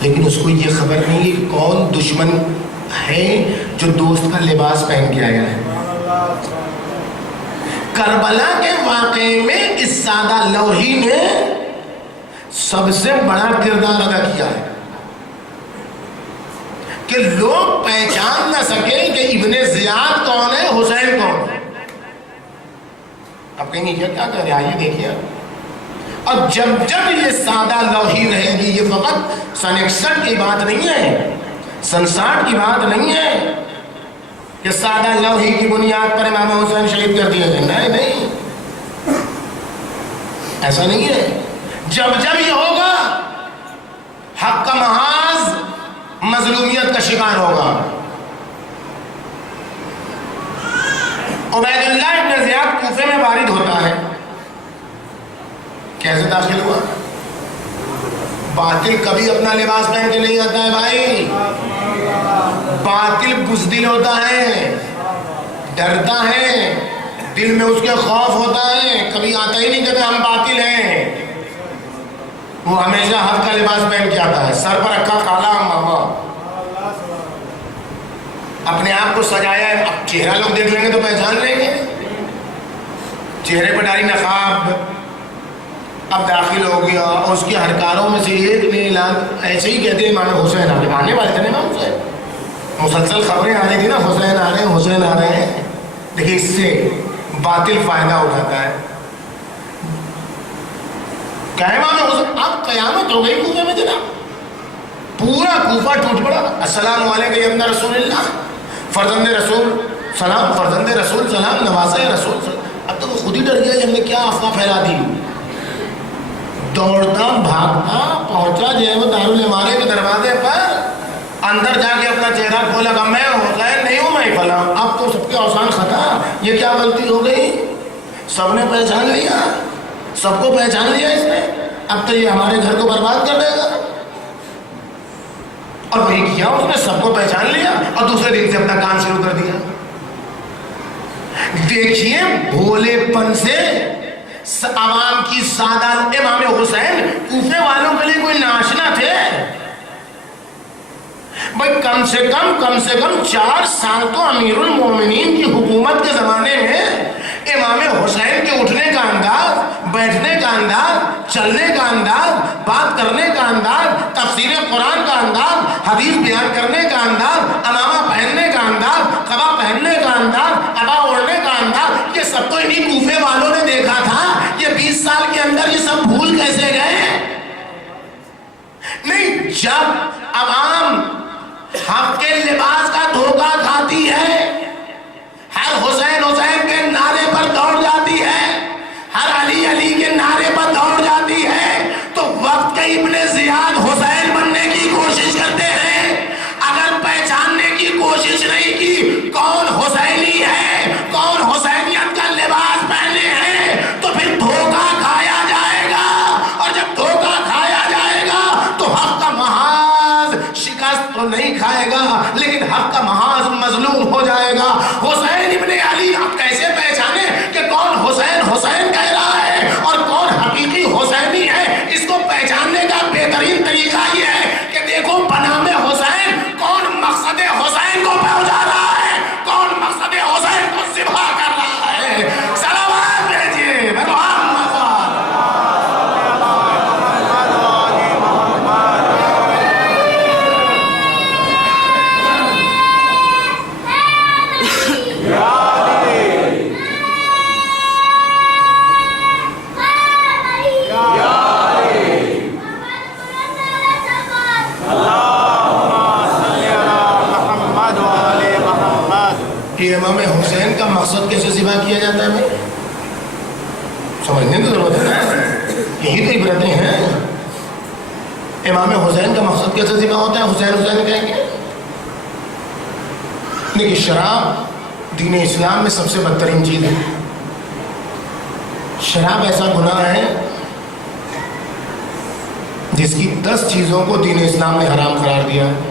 لیکن اس کو یہ خبر نہیں ہے کہ کون دشمن ہے جو دوست کا لباس پہن کے آیا ہے۔ کربلا کے واقعے میں اس سادہ لوحی نے سب سے بڑا کردار ادا کیا ہے کہ لوگ پہچان نہ سکیں کہ ابن زیاد کون ہے، حسین کون ہے۔ آپ کہیں گے کیا کہہ رہے ہیں، آئیے دیکھیے۔ اور جب یہ سادہ لوحی رہے گی، یہ فقط 61 کی بات نہیں ہے، 67 کی بات نہیں ہے، 67 کہ سادہ لوہی کی بنیاد پر امام حسین شہید کر دیے گئے. نہیں نہیں، ایسا نہیں ہے. جب جب یہ ہوگا حق کا محاذ مظلومیت کا شکار ہوگا. عبید اللہ ابن زیاد کوفے میں وارد ہوتا ہے. کیسے داخل ہوا؟ باطل کبھی اپنا لباس پہن کے نہیں آتا ہے بھائی. باطل بزدل ہوتا ہے، ڈرتا ہے، دل میں اس کے خوف ہوتا ہے، کبھی آتا ہی نہیں کہتے ہم باطل ہیں. وہ ہمیشہ حق کا لباس پہن کے آتا ہے، سر پر رکھا کالا ماما، اپنے آپ کو سجایا ہے. اب چہرہ لوگ دیکھ لیں گے تو پہچان لیں گے. چہرے پر ڈالی نقاب، اب داخل ہو گیا اور اس کے ہرکاروں میں سے ایک نے اعلان ایسے ہی کہتے ہیں امام حسین آنے والے تھے. امام حسین مسلسل خبریں آ رہی تھی نا، حسین آ رہے ہیں، حسین آ رہے ہیں. دیکھیے اس سے باطل فائدہ اٹھاتا ہے. کیا امام حسین؟ اب قیامت ہو گئی کوفے میں جناب، پورا کوفہ ٹوٹ پڑا. السلام علیکم یا ابن رسول اللہ، فرزند رسول سلام، فرزند رسول سلام، نواسہ رسول سلام. اب تو وہ خود ہی ڈر گیا کہ ہم نے کیا افواہ پھیلا دی. دوڑتا بھاگتا پہنچا جو ہے وہ دارالعمارے کے دروازے پر، اندر جا کے اپنا چہرہ کھولا کہ میں حسین نہیں ہوں، میں فلاں. اب تو سب کے اوسان خطا، یہ کیا غلطی ہو گئی؟ سب نے پہچان لیا، سب کو پہچان لیا اس نے. اب تو یہ ہمارے گھر کو برباد کر دے گا. اور وہی کیا اس نے، سب کو پہچان لیا اور دوسرے دن سے اپنا کام شروع کر دیا. دیکھیے بھولے پن سے عوام کی سادہ. امام حسین کوفے والوں کے لیے کوئی ناشنا تھے بھائی. کم سے کم 4 سال تو امیر المومنین کی حکومت کے زمانے میں امام حسین کے اٹھنے کا انداز، بیٹھنے کا انداز، چلنے کا انداز، بات کرنے کا انداز، تفسیر قرآن کا انداز، حدیث بیان کرنے کا انداز، امامہ پہننے کا انداز، قبا پہننے کا انداز، عبا اوڑھنے کا انداز، یہ سب تو انہی کوفے والوں نے دیکھا تھا. یہ 20 سال کے اندر یہ سب بھول کیسے گئے؟ نہیں، جب عوام حق کے لباس کا دھوکہ کھاتی ہے، ہر حسین حسین کے نعرے پر دوڑ جاتی ہے، ہر علی علی کے نعرے پر دوڑ جاتی ہے، تو وقت کے ابن زیاد حسین بننے کی کوشش کرتے ہیں. اگر پہچاننے کی کوشش نہیں کی کون حسینی ہے، کون حسینیت کا لباس پہنے ہیں، تو پھر دھوکہ کھایا جائے گا. اور جب دھوکہ کھایا جائے گا تو حق کا محاذ شکست تو نہیں کھائے گا، لیکن حق کا محاذ مظلوم ہو جائے گا. حسین ابن علی آپ کیسے پہچانے کہ کون حسین حسین کہہ رہا ہے اور کون حقیقی حسینی ہے؟ اس کو پہچاننے کا بہترین طریقہ یہ ہے کہ دیکھو بنام حسین کون مقصد حسین کو پہنچا رہا ہے، کون مقصد حسین کو ذبح کر رہا ہے. صلوات بھیجیے محمد. امام حسین کا مقصد کیسے ذبح کیا جاتا ہے بھائی؟ سمجھنے کی ضرورت ہے نا، یہی تو عبرتیں ہیں. امام حسین کا مقصد کیسے ذبح ہوتا ہے؟ حسین حسین کہیں گے. دیکھیے شراب دین اسلام میں سب سے بدترین چیز ہے. شراب ایسا گناہ ہے جس کی 10 چیزوں کو دین اسلام نے حرام قرار دیا ہے.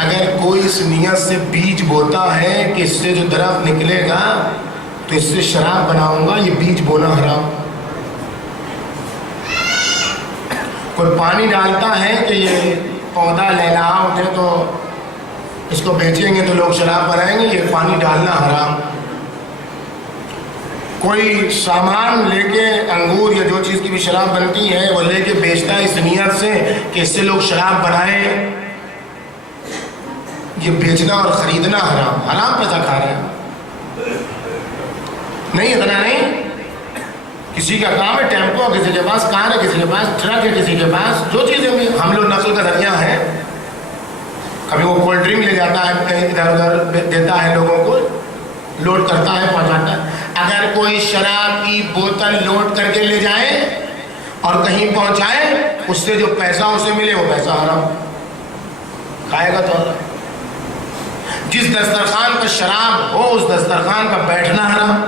اگر کوئی اس نیت سے بیج بوتا ہے کہ اس سے جو درخت نکلے گا تو اس سے شراب بناؤں گا، یہ بیج بونا حرام. کوئی پانی ڈالتا ہے کہ یہ پودا لہلاؤ ہے تو اس کو بیچیں گے تو لوگ شراب بنائیں گے، یہ پانی ڈالنا حرام. کوئی سامان لے کے انگور یا جو چیز کی بھی شراب بنتی ہے وہ لے کے بیچتا ہے اس نیت سے کہ اس سے لوگ شراب بنائیں، یہ بیچنا اور خریدنا حرام. حرام پیسہ کھا رہے ہیں. نہیں اتنا نہیں، کسی کا کام ہے ٹیمپو، کسی کے پاس کار ہے، کسی کے پاس ٹرک ہے، کسی کے پاس جو چیزیں بھی حمل و نقل کا ذریعہ ہے، کبھی وہ کولڈ ڈرنک لے جاتا ہے ادھر ادھر دیتا ہے لوگوں کو, لوڈ کرتا ہے پہنچاتا ہے. اگر کوئی شراب کی بوتل لوڈ کر کے لے جائے اور کہیں پہنچائے, اس سے جو پیسہ اسے ملے وہ پیسہ حرام, کھائے گا تو حرام. جس دسترخوان پر شراب ہو اس دسترخوان پر بیٹھنا حرام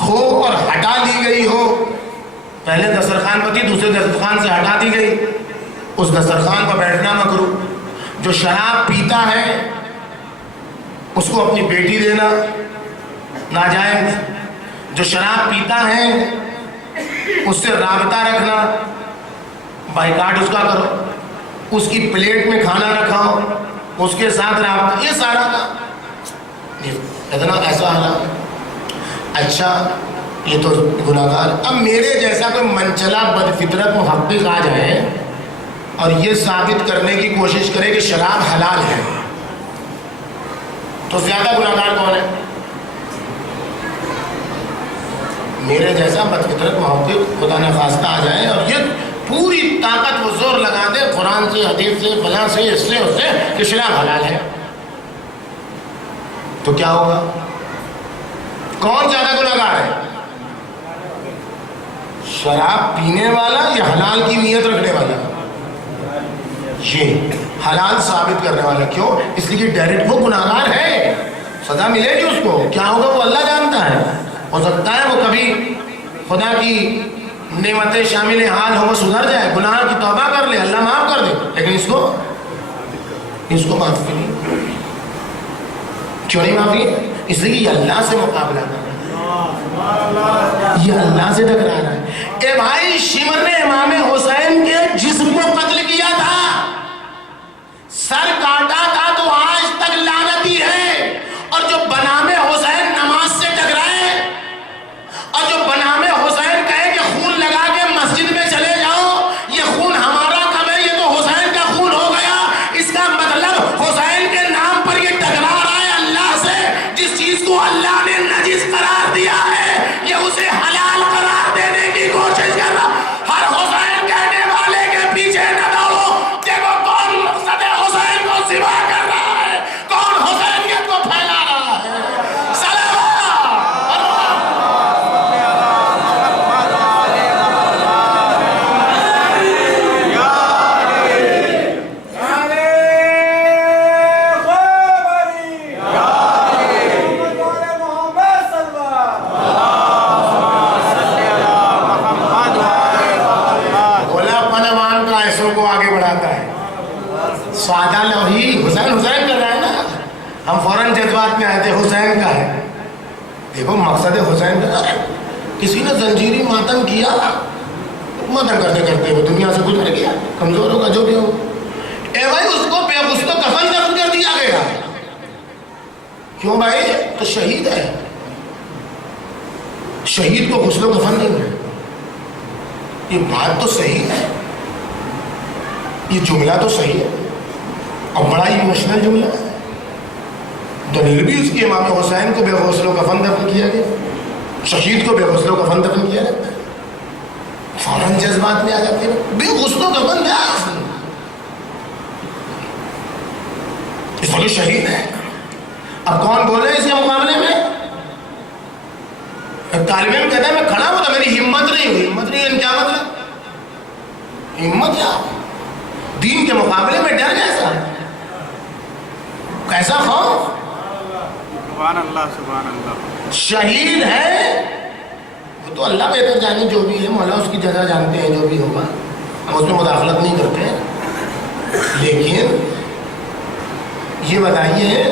ہو اور ہٹا دی گئی ہو, پہلے دسترخوان پر تھی دوسرے دسترخوان سے ہٹا دی گئی, اس دسترخوان پر بیٹھنا مکروہ. جو شراب پیتا ہے اس کو اپنی بیٹی دینا ناجائز. جو شراب پیتا ہے اس سے رابطہ رکھنا, بائیکاٹ اس کا کرو, اس کی پلیٹ میں کھانا نہ کھاؤ, اس کے ساتھ رابطہ, یہ سارا کا اتنا ایسا حالات. اچھا یہ تو گناہگار. اب میرے جیسا کوئی منچلا بدفطرت محقق آ جائے اور یہ ثابت کرنے کی کوشش کرے کہ شراب حلال ہے, تو زیادہ گناہگار کون ہے؟ میرے جیسا بدفطرت محقق خدا نہ خواستہ آ جائے اور یہ پوری طاقت و زور لگا دے قرآن سے حدیث سے فلاں سے اس سے اس سے کہ شراب حلال ہے, تو کیا ہوگا؟ کون زیادہ گناہگار ہے؟ شراب پینے والا یا حلال کی نیت رکھنے والا؟ یہ حلال ثابت کرنے والا. کیوں؟ اس لیے کہ ڈائریکٹ وہ گناہگار ہے, سزا ملے گی اس کو, کیا ہوگا وہ اللہ جانتا ہے. ہو سکتا ہے وہ کبھی خدا کی نعمتیں شامل حال ہو, وہ سدھر جائے, گناہ کی توبہ کر لے, اللہ معاف کر دے, لیکن اس کو معافی نہیں. کیوں نہیں معافی؟ اس لیے یہ اللہ سے مقابلہ کر رہا ہے, یہ اللہ سے ٹکرا رہا ہے. اے بھائی, شمر نے امام حسین کے جسم کو قتل کیا تھا, سر کاٹا تھا, تو آج تک لعنتی ہے. اور جو بنام حسین نماز سے ٹکرائے اور جو بنام حسین کہے کہ خون لگا کے مسجد میں چلے جاؤ, یہ خون ہمارا کب ہے, یہ تو حسین کا خون ہو گیا. اس کا مطلب حسین کے نام پر یہ ٹکرا رہا ہے اللہ سے. جس چیز کو اللہ نے نجس قرار دیا ہے یہ اسے حلال قرار دینے کی کوشش کر رہا. ہر حسین کہنے والے کے پیچھے نہ دوڑو, دیکھو کون مقصد حسین کو ذبح کر رہا ہے, کون حسینیت کو پھیلا رہا ہے. سادہ لوہی حسین حسین کر رہا ہے نا, ہم فوراً جذبات میں آئے تھے حسین کا ہے. دیکھو مقصد حسین کا ہے. کسی نے زنجیری ماتم کیا, ماتم کرتے کرتے وہ دنیا سے گزر گیا, کمزور ہوگا جو بھی ہو. اے بھائی اس کو بے غسل و کفن دفن کر دیا گیا. کیوں بھائی؟ تو شہید ہے, شہید کو غسل و کفن نہیں ہے. یہ بات تو صحیح ہے, یہ جملہ تو صحیح ہے اور بڑا ایموشنل جملہ ہے. دلیل بھی اس کی امام حسین کو بے غسل و کفن دفن کیا گیا, شہید کو بے غسل و کفن دفن کیا جاتا ہے. فوراً جذبات میں آ جاتے ہیں, بے غسل و کفن کیا اس وقت شہید ہے. اب کون بولے اس کے مقابلے میں؟ طالب علم کہتا ہے میں کھڑا ہوں تو میری ہمت نہیں ہوئی. ہمت نہیں ہے کیا مطلب؟ ہمت کیا؟ دین کے مقابلے میں ڈر کیسا خوف؟ سبحان اللہ سبحان اللہ. شہید ہے وہ تو اللہ بہتر جانے, جو بھی ہے مولا اس کی جگہ جانتے ہیں, جو بھی ہوگا ہم اس میں مداخلت نہیں کرتے ہیں. لیکن یہ بتائیے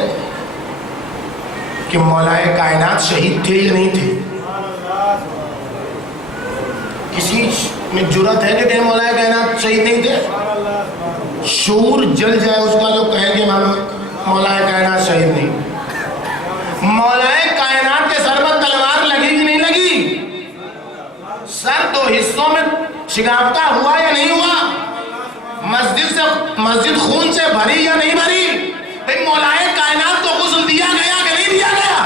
کہ مولا کائنات شہید تھے یا نہیں تھے؟ کسی میں جرات ہے کہ مولا کائنات شہید نہیں تھے؟ شعور جل جائے اس کا جو کہے کہ مولا کائنات شہید نہیں. مولا کائنات کے سر پر تلوار لگی کہ نہیں لگی؟ سر دو حصوں میں شگافتہ ہوا یا نہیں ہوا؟ مسجد خون سے بھری یا نہیں بھری؟ بھئی مولا کائنات کو غسل دیا گیا کہ نہیں دیا گیا؟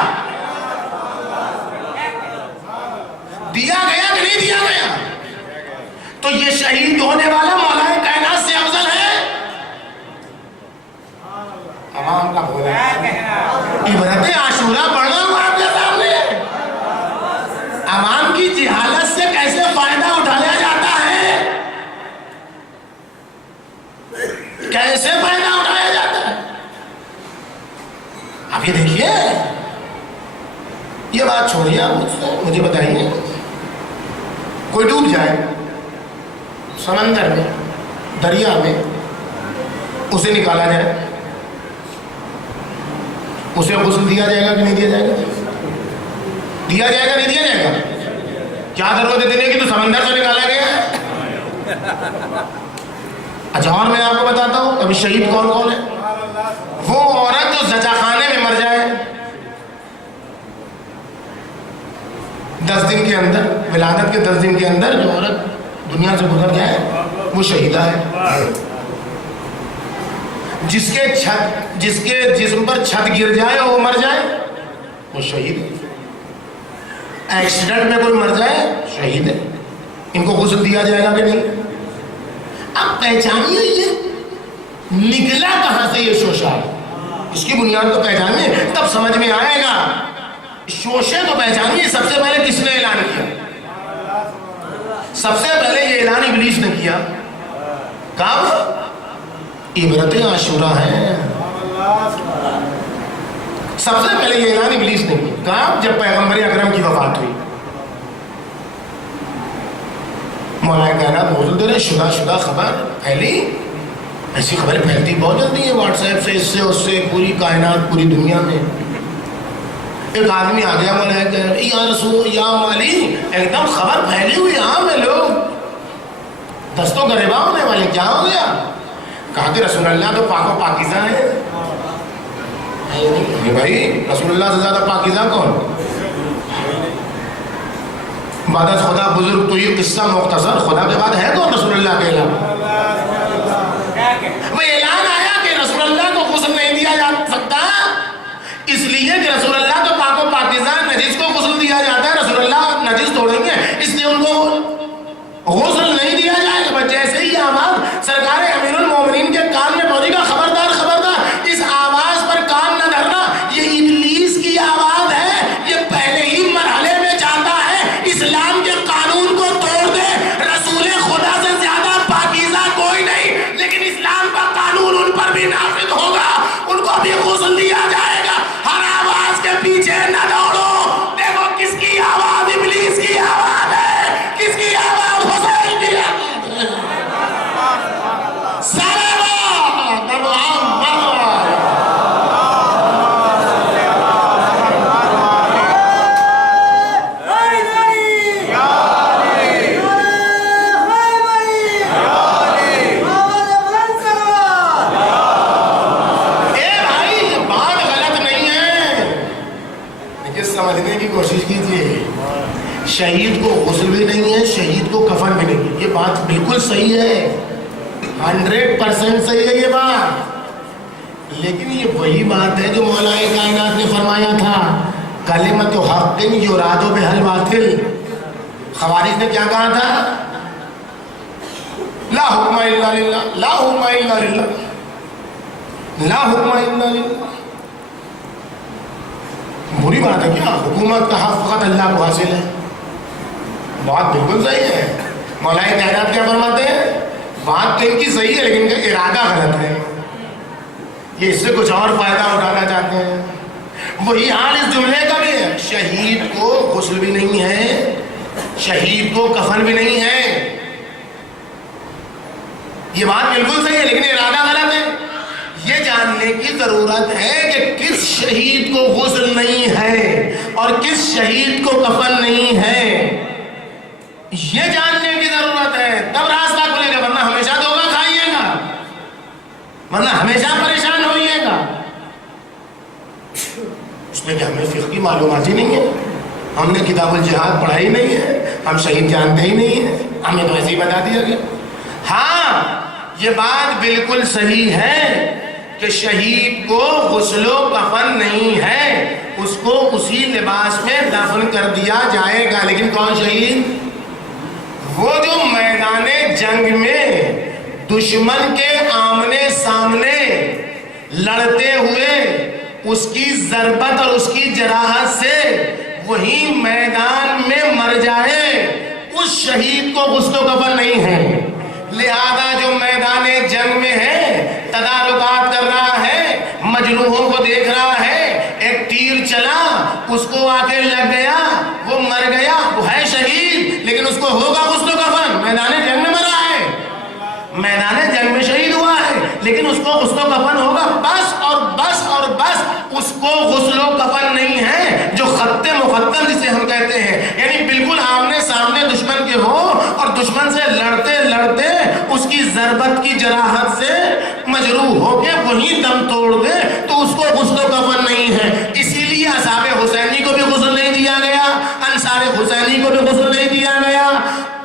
دیا گیا کہ نہیں دیا گیا؟ تو یہ شہید ہونے والا مولا کائنات سے افضل ہے؟ امام کا بولا عبرت عاشورہ پڑھنا ہوا آپ کے سامنے. عوام کی جہالت سے کیسے فائدہ اٹھایا جاتا ہے, کیسے فائدہ اٹھایا جاتا ہے. آپ یہ دیکھیے, یہ بات چھوڑیے, آپ مجھے بتائیے, کوئی ڈوب جائے سمندر میں, دریا میں, اسے نکالا جائے, اسے غسل دیا جائے گا کہ نہیں دیا جائے گا؟ دیا جائے گا نہیں دیا جائے گا؟ کیا ضرورت ہے دینے کی, تو سمندر سے نکالا گیا ہے. اچھا, اور میں آپ کو بتاتا ہوں ابھی شہید کون کون ہے. وہ عورت جو زچہ خانے میں مر جائے 10 دن کے اندر, ولادت کے 10 دن کے اندر جو عورت دنیا سے گزر جائے وہ شہیدہ ہے. جس کے جسم پر چھت گر جائے اور وہ مر جائے وہ شہید ہے. ایکسیڈنٹ میں کوئی مر جائے شہید ہے. ان کو غسل دیا جائے گا کہ نہیں؟ اب پہچانیے یہ نکلا کہاں سے یہ شوشہ, اس کی بنیاد کو پہچانیے تب سمجھ میں آئے گا. شوشے کو پہچانیے, سب سے پہلے کس نے اعلان کیا؟ سب سے پہلے یہ اعلان ابلیس نے کیا. کب؟ عبرت عاشورہ ہے. سب سے پہلے یہ اعلان ابلیس نے کیا. کب؟ جب پیغمبر اکرم کی وفات ہوئی. مولا کائنات موجود دے رہے, شدہ خبر پھیلی. ایسی خبریں پھیلتی بہت جلدی ہیں, واٹس ایپ سے, اس سے پوری کائنات, پوری دنیا میں. ایک آدمی آ گیا, مولا کہ یا رسول یا مالی, ایک دم خبر پھیلی ہوئی عام ہے, لوگ دستوں گریباں ہونے والے, کیا ہو گیا؟ کہا کہ رسول اللہ تو پاک و پاکیزہ ہے. بھائی رسول اللہ سے زیادہ پاکیزہ کون؟ بعد خدا بزرگ, تو یہ قصہ مختصر, خدا کے بعد ہے کون رسول اللہ کے علاوہ؟ وہ اعلان آیا کہ رسول اللہ کو غسل نہیں دیا جا سکتا, اس لیے کہ رسول اللہ تو پاک و پاکیزہ, نجس کو غسل دیا جاتا ہے, رسول اللہ نجس توڑیں گے, اس لیے ان کو غسل نہیں دیا جائے گا. جیسے ہی آواز سرکار امیر المومنین کے کان میں پہنچی گا, خبردار خبردار, اس آواز پر کان نہ دھرنا, یہ ابلیس کی آواز ہے. یہ پہلے ہی مرحلے میں جاتا ہے اسلام کے قانون کو توڑ دے. رسول خدا سے زیادہ پاکیزہ کوئی نہیں, لیکن اسلام کا قانون ان پر بھی نافذ ہوگا, ان کو بھی غسل دیا جائے گا. ہر آواز کے پیچھے نہ دوڑو, دیکھو کس کی آواز ابلیس کی آواز ہے, کس کی آواز حسین کی آواز ہے. شہید کو غسل بھی نہیں ہے, شہید کو کفن بھی نہیں ہے. یہ بات بالکل صحیح ہے, 100% صحیح ہے یہ بات. لیکن یہ وہی بات ہے جو مولا کائنات نے فرمایا تھا, کلمۃ حق یراد بہا الباطل. خوارج نے کیا کہا تھا؟ لا حکم الا للہ, لا حکم الا للہ, لا حکم الا للہ. بری بات ہے کیا؟ حکومت کا حق فقط اللہ کو حاصل ہے. بات بالکل صحیح ہے. مولا کائنات کیا فرماتے ہیں؟ بات تو ان کی صحیح ہے لیکن ان کا ارادہ غلط ہے. یہ اس سے کچھ اور فائدہ اٹھانا چاہتے ہیں. وہی حال اس جملے کا بھی ہے. شہید کو غسل بھی نہیں ہے, شہید کو کفن بھی نہیں ہے. یہ بات بالکل صحیح ہے لیکن ارادہ غلط ہے. یہ جاننے کی ضرورت ہے کہ کس شہید کو غسل نہیں ہے اور کس شہید کو کفن نہیں ہے. یہ جاننے کی ضرورت ہے, تب راستہ کھلے گا, ورنہ ہمیشہ دھوکہ کھائیے گا, ورنہ ہمیشہ پریشان ہوئیے گا. اس میں کہ ہمیں فقہ کی معلومات ہی نہیں ہے, ہم نے کتاب الجہاد پڑھائی نہیں ہے, ہم شہید جانتے ہی نہیں ہیں, ہمیں تو ایسے ہی بتا دیا گیا. ہاں یہ بات بالکل صحیح ہے کہ شہید کو غسل و کفن نہیں ہے, اس کو اسی لباس میں دفن کر دیا جائے گا. لیکن کون شہید؟ وہ جو میدان جنگ میں دشمن کے آمنے سامنے لڑتے ہوئے اس کی ضربت اور اس کی جراحت سے وہی میدان میں مر جائے، اس شہید کو غسل و کفن نہیں ہے۔ لہذا جو میدان جنگ میں ہے، تدارکات کر رہا ہے، مجروحوں کو دیکھ رہا ہے، ایک تیر چلا، اس کو آ کے لگ گیا، وہ مر گیا، وہ ہے شہید، لیکن اس کو ہوگا غسل و کفن، میدان جنگ میں مرا ہے، میدان جنگ میں شہید ہوا ہے، لیکن اس کو غسل و کفن ہوگا۔ بس اور بس اور بس اس کو غسل و کفن نہیں ہے جو خط مقدم جسے ہم کہتے ہیں، یعنی بالکل آمنے سامنے دشمن کے ہو اور دشمن سے لڑتے لڑتے اس کی ضربت کی جراحت سے مجروح ہو کے وہیں دم توڑ دے تو اس کو غسل و کفن نہیں ہے۔ اسی لیے اصحاب حسینی کو بھی غسل نہیں دیا گیا، انصار حسینی کو بھی غسل نہیں دیا گیا،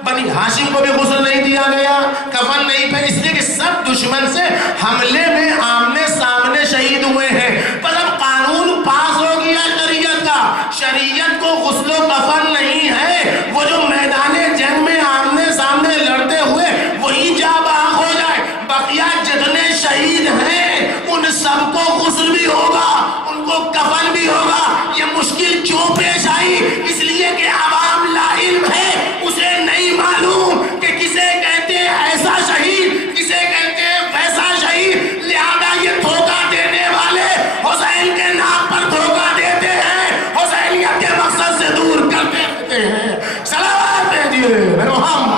بنی ہاشم کو بھی غسل نہیں دیا گیا، کفن نہیں پہ، اس لیے کہ سب دشمن سے حملے میں آمنے سامنے شہید ہوئے ہیں۔ پر اب قانون پاس ہو گیا شریعت کا، شریعت کو غسل و کفن نہیں ہے، وہ جو میدان جنگ میں آمنے سامنے لڑتے ہوئے وہی جا بحق ہو جائے، بقیہ جتنے شہید ہیں ان سب کو غسل بھی ہوگا، ان کو کفن بھی ہوگا۔ یہ مشکل کیوں پیش آئی؟ اس لیے کہ عوام لا علم ہے، اسے نہیں معلوم کہ کسے کہتے ہیں ایسا شہید، کسے کہتے ہیں ویسا شہید، لہذا یہ دھوکہ دینے والے حسین کے نام پر دھوکہ دیتے ہیں، حسینیت کے مقصد سے دور کرتے رہتے ہیں۔ صلوات بھیجیے میرے محمد۔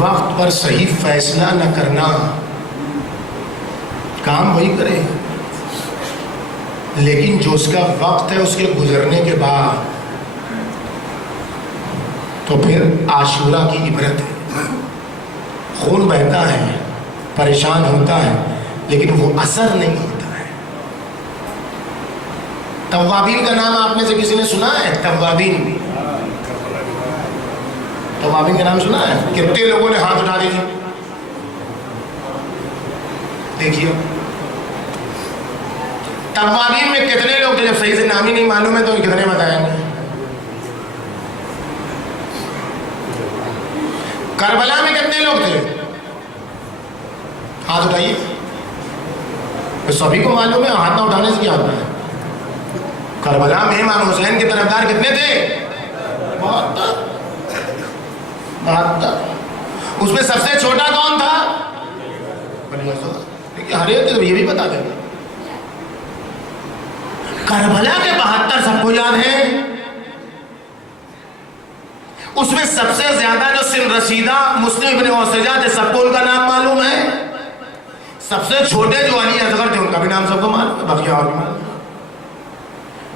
وقت پر صحیح فیصلہ نہ کرنا، کام وہی کرے لیکن جو اس کا وقت ہے اس کے گزرنے کے بعد تو پھر عاشورہ کی عبرت ہے۔ خون بہتا ہے، پریشان ہوتا ہے، لیکن وہ اثر نہیں ہوتا ہے۔ توابین کا نام آپ میں سے کسی نے سنا ہے؟ توابین، توابین کا نام سنا ہے؟ کتنے لوگوں نے ہاتھ اٹھا دیجیے، دیکھیے توابین میں کتنے لوگ تھے؟ جب صحیح سے نام ہی نہیں معلوم ہے تو کتنے بتائیں گے؟ کربلا میں کتنے لوگ تھے؟ ہاتھ اٹھائیے، سبھی کو معلوم ہے، ہاتھ نہ اٹھانے سے کیا ہوتا ہے؟ کربلا میں امام حسین کے طرفدار کتنے تھے؟ 72۔ اس میں سب سے چھوٹا کون تھا؟ ہر ایک یہ بھی بتا دیں گے۔ کربلا کے 72 سب کو یاد ہے، اس میں سب سے زیادہ جو سن رسیدہ مسلم ابن اوسجہ تھے، سب کو ان کا نام معلوم ہے۔ سب سے چھوٹے جو علی اصغر تھے ان کا بھی نام سب کو معلوم ہے، بقیہ اور بھی معلوم ہے۔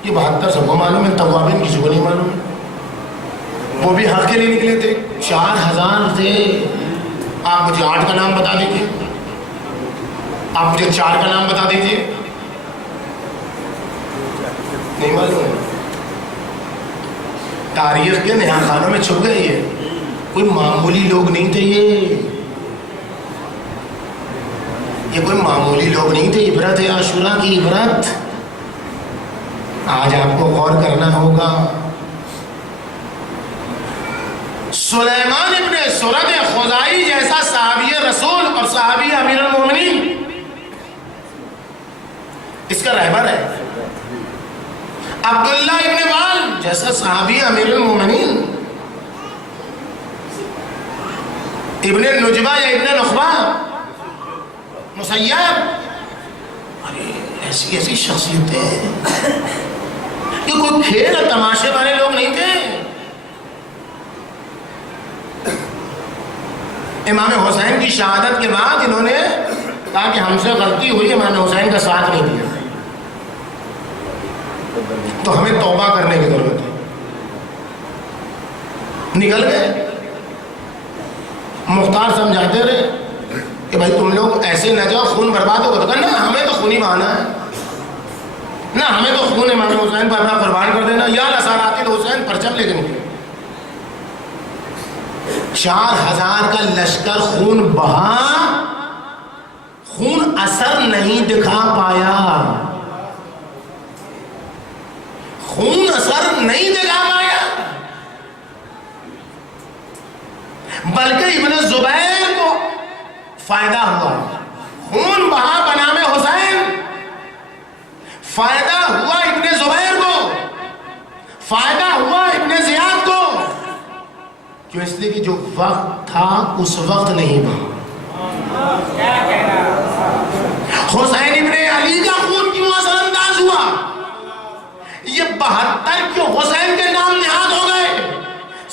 یہ 72 سب کو معلوم ہے، توابین کسی کو نہیں معلوم ہے۔ وہ بھی حق کے لیے نکلے تھے، 4000 تھے۔ آپ مجھے 8 کا نام بتا دیجیے، آپ مجھے 4 کا نام بتا دیجیے، نہیں معلوم ہے۔ تاریخ کے نہا خانوں میں چھپ گئے، یہ کوئی معمولی لوگ نہیں تھے، یہ کوئی معمولی لوگ نہیں تھے۔ عبرت ہے عاشورہ کی، عبرت آج آپ کو غور کرنا ہوگا۔ سلیمان ابن سرد خزائی جیسا صحابی رسول اور صحابی امیر المومنین اس کا رہبر ہے۔ عبداللہ ابن وال جیسا صحابی امیر المومنین، ابن نجبہ یا ابن نخبہ، مسیب، ایسی ایسی شخصیتیں، یہ کوئی کھیل اور تماشے والے لوگ نہیں تھے۔ امام حسین کی شہادت کے بعد انہوں نے کہا کہ ہم سے غلطی ہوئی، امام حسین کا ساتھ نہیں دیا، تو ہمیں توبہ کرنے کی ضرورت ہے۔ نکل گئے، مختار سمجھاتے رہے کہ بھائی تم لوگ ایسے نہ جاؤ، خون برباد ہوگا۔ تو کہا نہ، ہمیں تو خونی بہانا ہے، نہ ہمیں تو خون امام حسین حسین پر اپنا قربان کر دینا، یا نصارات الحسین پرچم لے کے نکلے۔ 4000 کا لشکر خون بہا، خون اثر نہیں دکھا پایا، خون اثر نہیں دکھا پایا، بلکہ ابن زبیر کو فائدہ ہوا۔ خون بہا بنام حسین، فائدہ ہوا ابن زبیر کو، فائدہ ہوا ابن زیاد کو، کیوں؟ اس لیے کہ جو وقت تھا اس وقت نہیں بہا۔ حسین ابن علی کا خون کیوں اثر انداز ہوا؟ یہ 72 کیوں حسین کے نام نہاد ہو گئے؟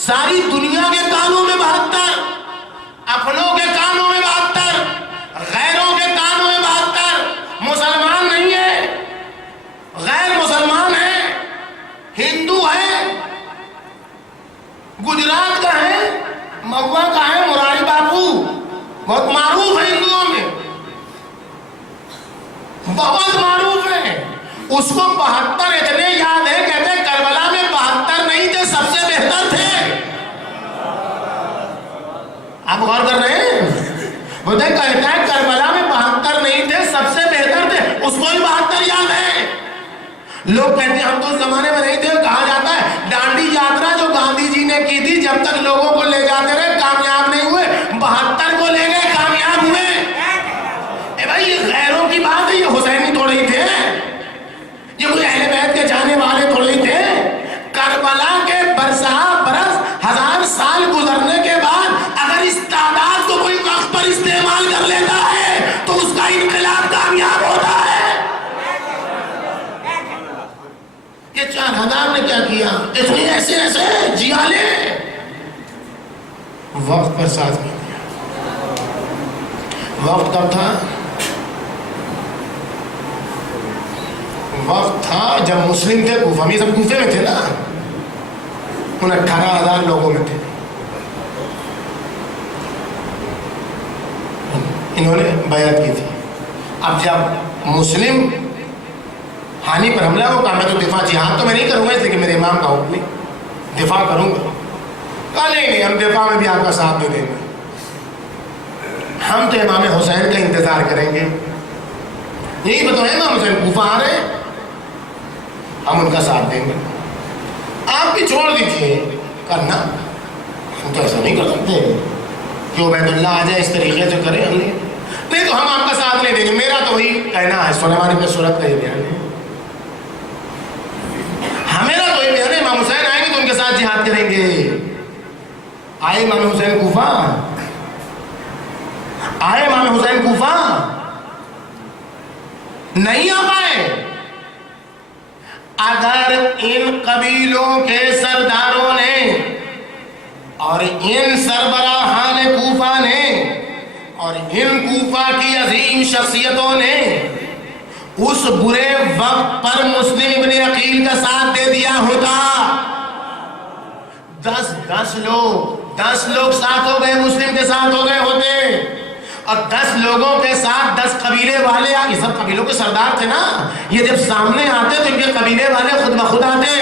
ساری دنیا کے کانوں میں 72، اپنوں کے کانوں میں 72، غیروں کے کانوں میں 72۔ مسلمان نہیں ہے، غیر مسلمان ہے، ہندو ہے، گجرات کا ہے، مہوا کا ہے، مراری باپو بہت معروف ہے ہندوؤں میں، بہت معروف ہے، اس کو 72 اتنے یاد ہے، کہتے ہیں کربلا میں 72 نہیں تھے، سب سے بہتر تھے۔ آپ غور کر رہے ہیں؟ وہ کہتا ہے کربلا میں 72 نہیں تھے، سب سے بہتر تھے، اس کو بھی 72 یاد ہے۔ لوگ کہتے ہیں ہم تو اس زمانے میں نہیں تھے، کہا جاتا ہے ڈانڈی یاترا جو گاندھی جی نے کی تھی، جب تک لوگوں کو لے جاتے رہے کامیاب نہیں ہوئے، 72 کو لے گئے کامیاب ہوئے۔ اے بھائی یہ غیروں کی بات ہے، یہ حسینی تھوڑے ہی تھے، یہ کوئی اہل بیت کے جانے والے تھوڑے ہی تھے۔ کربلا کے برسہ برس 1000 سال گزرنے کے بعد اگر اس تعداد کو کوئی وقت پر استعمال کر لیتا ہے تو اس کا انقلاب کامیاب ہوتا ہے۔ یہ 4000 نے کیا کیا؟ اتنے ایسے ایسے جیالے وقت پر ساتھ نہیں دیا۔ وقت کب تھا؟ وقت تھا جب مسلم تھے کوفہ میں، سب کوفے میں تھے نا، ان 18000 لوگوں میں تھے، انہوں نے بیعت کی تھی۔ اب جب مسلم ہانی پر حملہ ہو، کہا میں تو دفاع جہاد تو میں نہیں کروں گا، اس لیے کہ میرے امام کا حکم ہے، دفاع کروں گا۔ کہا نہیں ہم دفاع میں بھی آپ کا ساتھ دے دیں گے، ہم تو امام حسین کا انتظار کریں گے، یہی بتائیں امام حسین کوفہ آ رہے ہیں، ہم ان کا ساتھ دیں گے، آپ بھی چھوڑ دیجیے۔ کرنا ہم تو ایسا نہیں کر سکتے کہ عبید اللہ آ جائے اس طریقے سے کریں، ہم نہیں تو ہم آپ کا ساتھ نہیں دیں گے۔ میرا تو وہی کہنا ہے، سلیمان بن سورت کا یہ بیان ہے، ہمیرا تو یہ بیان ہے، امام حسین آئیں گے تو ان کے ساتھ جہاد کریں گے۔ آئے امام حسین کوفہ، آئے امام حسین کوفہ، نہیں آ پائے۔ اگر ان قبیلوں کے سرداروں نے اور ان سربراہان کوفہ نے اور ان کوفہ کی عظیم شخصیتوں نے اس برے وقت پر مسلم ابن عقیل کا ساتھ دے دیا ہوتا، 10 لوگ ساتھ ہو گئے، مسلم کے ساتھ ہو گئے ہوتے، اور 10 لوگوں کے ساتھ 10 قبیلے والے، یہ سب قبیلوں کے سردار تھے نا، یہ جب سامنے آتے تو ان کے قبیلے والے خود بخود آتے،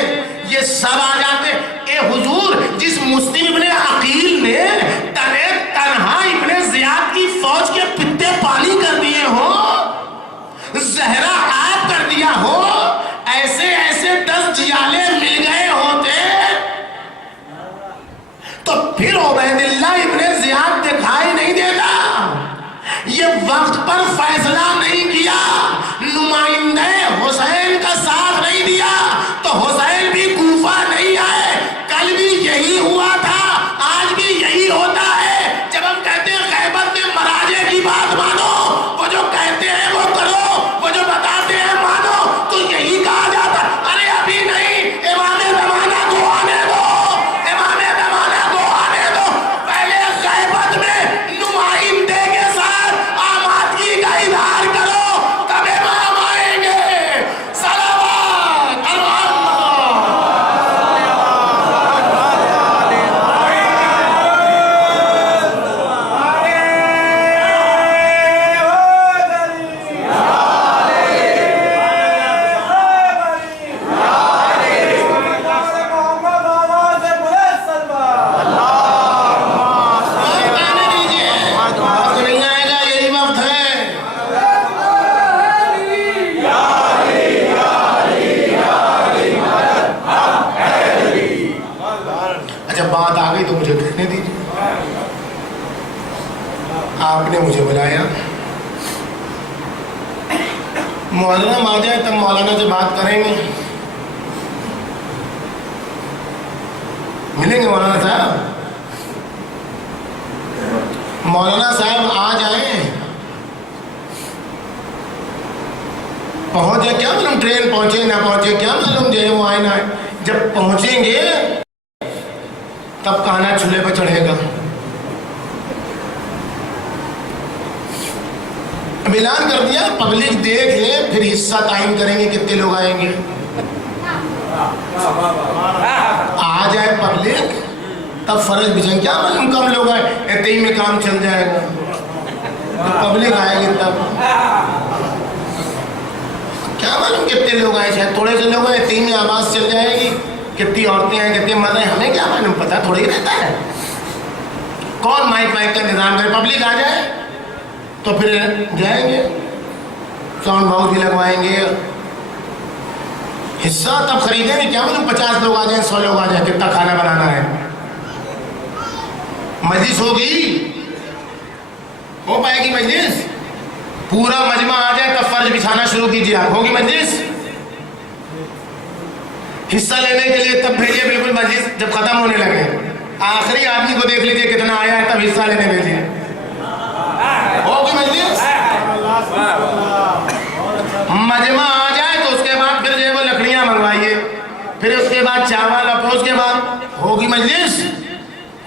یہ سب آ جاتے۔ اے حضور، جس مسلم ابن عقیل نے تنہا ابن زیاد کی فوج کے پتے پانی کر دیے ہو، زہرا آب کر دیا ہو، ایسے ایسے 10 جیالے مل گئے ہوتے تو پھر عبید اللہ ابن زیاد دکھائی نہیں دیتا۔ یہ وقت پر فیصلہ نہیں کیا، نمائندہ حسین کا ساتھ نہیں دیا تو حسین بھی کوفہ نہیں آئے۔ کل بھی یہی ہوا تھا، آج بھی یہی ہوتا ہے۔ جب ہم کہتے ہیں غیبت میں مراجع کی بات مانو، وہ جو کہتے ہیں وہ کرو، وہ جو بتاتے ہیں مانو، تو یہی کہا جاتا ارے ابھی نہیں، امام زمانہ کو آنے دو، امام زمانہ کو آنے دو، پہلے غیبت میں نمائندے کے ساتھ آمادگی کا اظہار کرو، تب امام آئیں گے۔ صلوات اللہ آپ نے مجھے بلایا، محرم آ جائے تب مولانا سے بات کریں گے، ملیں گے مولانا صاحب، مولانا صاحب آ جائیں، پہنچے کیا معلوم ٹرین پہنچے نہ پہنچے، کیا معلوم جو ہے وہ آئے نہ آئے، جب پہنچیں گے تب کانا چولہے پہ چڑھے گا۔ اب اعلان کر دیا، پبلک دیکھ لے پھر حصہ تعین کریں گے کتنے لوگ آئیں گے۔ آ جائے پبلک تب فرض بچیں، کیا معلوم کم لوگ آئے، اتنے ہی میں کام چل جائے گا، پبلک آئے گی تب کیا معلوم کتنے لوگ آئے، شاید تھوڑے سے لوگ آئے، اتنے ہی میں آواز چل جائے گی، کتنی عورتیں آئیں کتنے مرد ہیں، ہمیں کیا معلوم، پتہ تھوڑی رہتا ہے، کون مائک کا انتظام کرے، پبلک آ جائے تو پھر جائیں گے، ساؤنڈ باکس بھی لگوائیں گے، حصہ تب خریدیں گے، کیا معلوم 50 لوگ آ جائیں 100 لوگ آ جائیں، کتنا کھانا بنانا ہے، مجلس ہوگی، ہو پائے گی مجلس، پورا مجمع آ جائے تب فرش بچھانا شروع کیجیے، آپ ہوگی مجلس، حصہ لینے کے لیے تب بھیجیے، بالکل مجلس جب ختم ہونے لگے آخری آدمی کو دیکھ لیجیے کتنا آیا ہے تب حصہ لینے بھیجیے، ہوگی مجلس، مجمع آ جائے تو اس کے بعد پھر جو ہے وہ لکڑیاں منگوائیے، پھر اس کے بعد چاول، اور اس کے بعد ہوگی مجلس،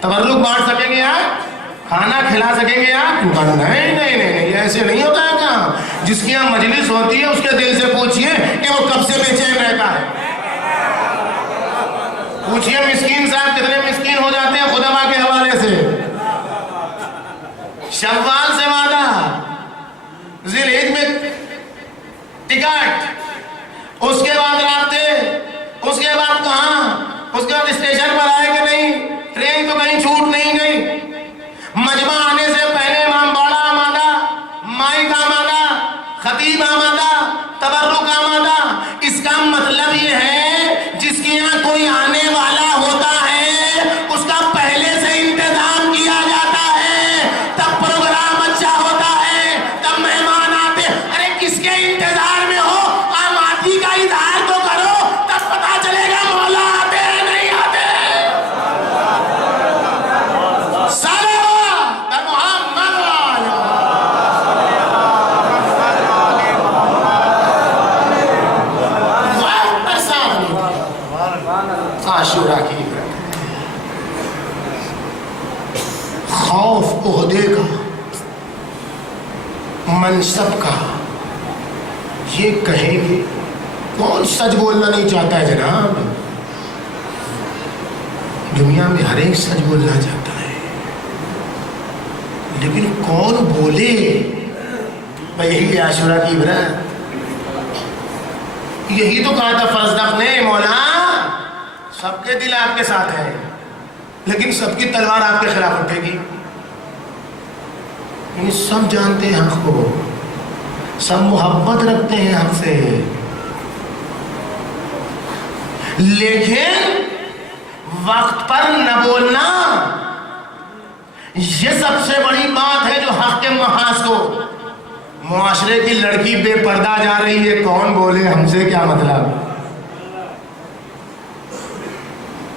تبرک بانٹ سکیں گے آپ، کھانا کھلا سکیں گے آپ، نہیں نہیں نہیں یہ ایسے نہیں ہوتا ہے کام، جس کی یہاں مجلس ہوتی ہے اس کے دل سے پوچھئے کہ وہ کب سے بے چین رہتا ہے، پوچھئے مسکین صاحب کتنے مسکین ہو جاتے ہیں خدا کے حوالے سے، شوال سے وعدہ، ذی الحج میں ٹکٹ، اس کے بعد رابطے، اس کے بعد کہاں، اس کے بعد اسٹیشن پر آئے کہ نہیں، ٹرین تو کہیں چھوٹ نہیں گئی، مجمع آنے سے پہلے امام باڑا آمادہ، مائک آمادہ، خطیب آمادہ، تبرک آمادہ، اس کا مطلب یہ ہے جس کے یہاں کوئی آنے والا ہوتا ہے اس کا پہلے سے انتظام کیا جاتا ہے، تب پروگرام اچھا ہوتا ہے، تب مہمان آتے، ارے کس کے انتظار میں ہو، آمادگی کا اظہار تو کرو، تب پتا چلے گا مولا آتے ہیں نہیں آتے، عاشورہ کی خوف عہدے کا، منصب کا، یہ کہیں گے کون سچ بولنا نہیں چاہتا ہے جناب، دنیا میں ہر ایک سچ بولنا چاہتا ہے، لیکن کون بولے، یہی عاشورہ کی عبرت، یہی تو کہا تھا فزدق نے، مولا سب کے دل آپ کے ساتھ ہیں لیکن سب کی تلوار آپ کے خلاف اٹھے گی، یعنی سب جانتے ہیں حق کو، سب محبت رکھتے ہیں حق سے، لیکن وقت پر نہ بولنا یہ سب سے بڑی بات ہے جو حق کے محاذ کو، معاشرے کی لڑکی بے پردہ جا رہی ہے، کون بولے ہم سے کیا مطلب،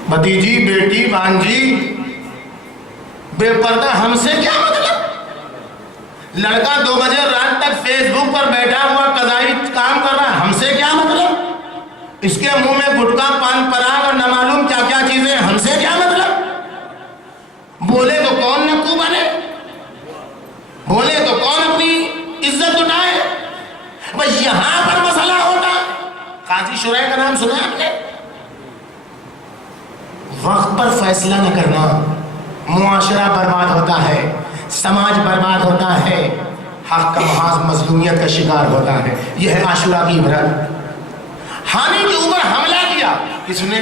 بھتیجی بیٹی بانجی بے پردہ ہم سے کیا مطلب، لڑکا 2 بجے رات تک فیس بک پر بیٹھا ہوا قضائی کام کر رہا ہے، ہم سے کیا مطلب، اس کے منہ میں گٹکا پان پراگ اور نہ معلوم کیا کیا چیزیں، ہم سے کیا مطلب، بولے تو کون نکو بنے، بولے تو کون اپنی عزت اٹھائے، بس یہاں پر مسئلہ ہوتا، قاضی شرح کا نام سنا ہے آپ نے، وقت پر فیصلہ نہ کرنا، معاشرہ برباد ہوتا ہے، سماج برباد ہوتا ہے، حق کا محاذ مظلومیت کا شکار ہوتا ہے، یہ ہے عاشورہ کی عبرت۔ حامی کے اوپر حملہ کیا کس نے،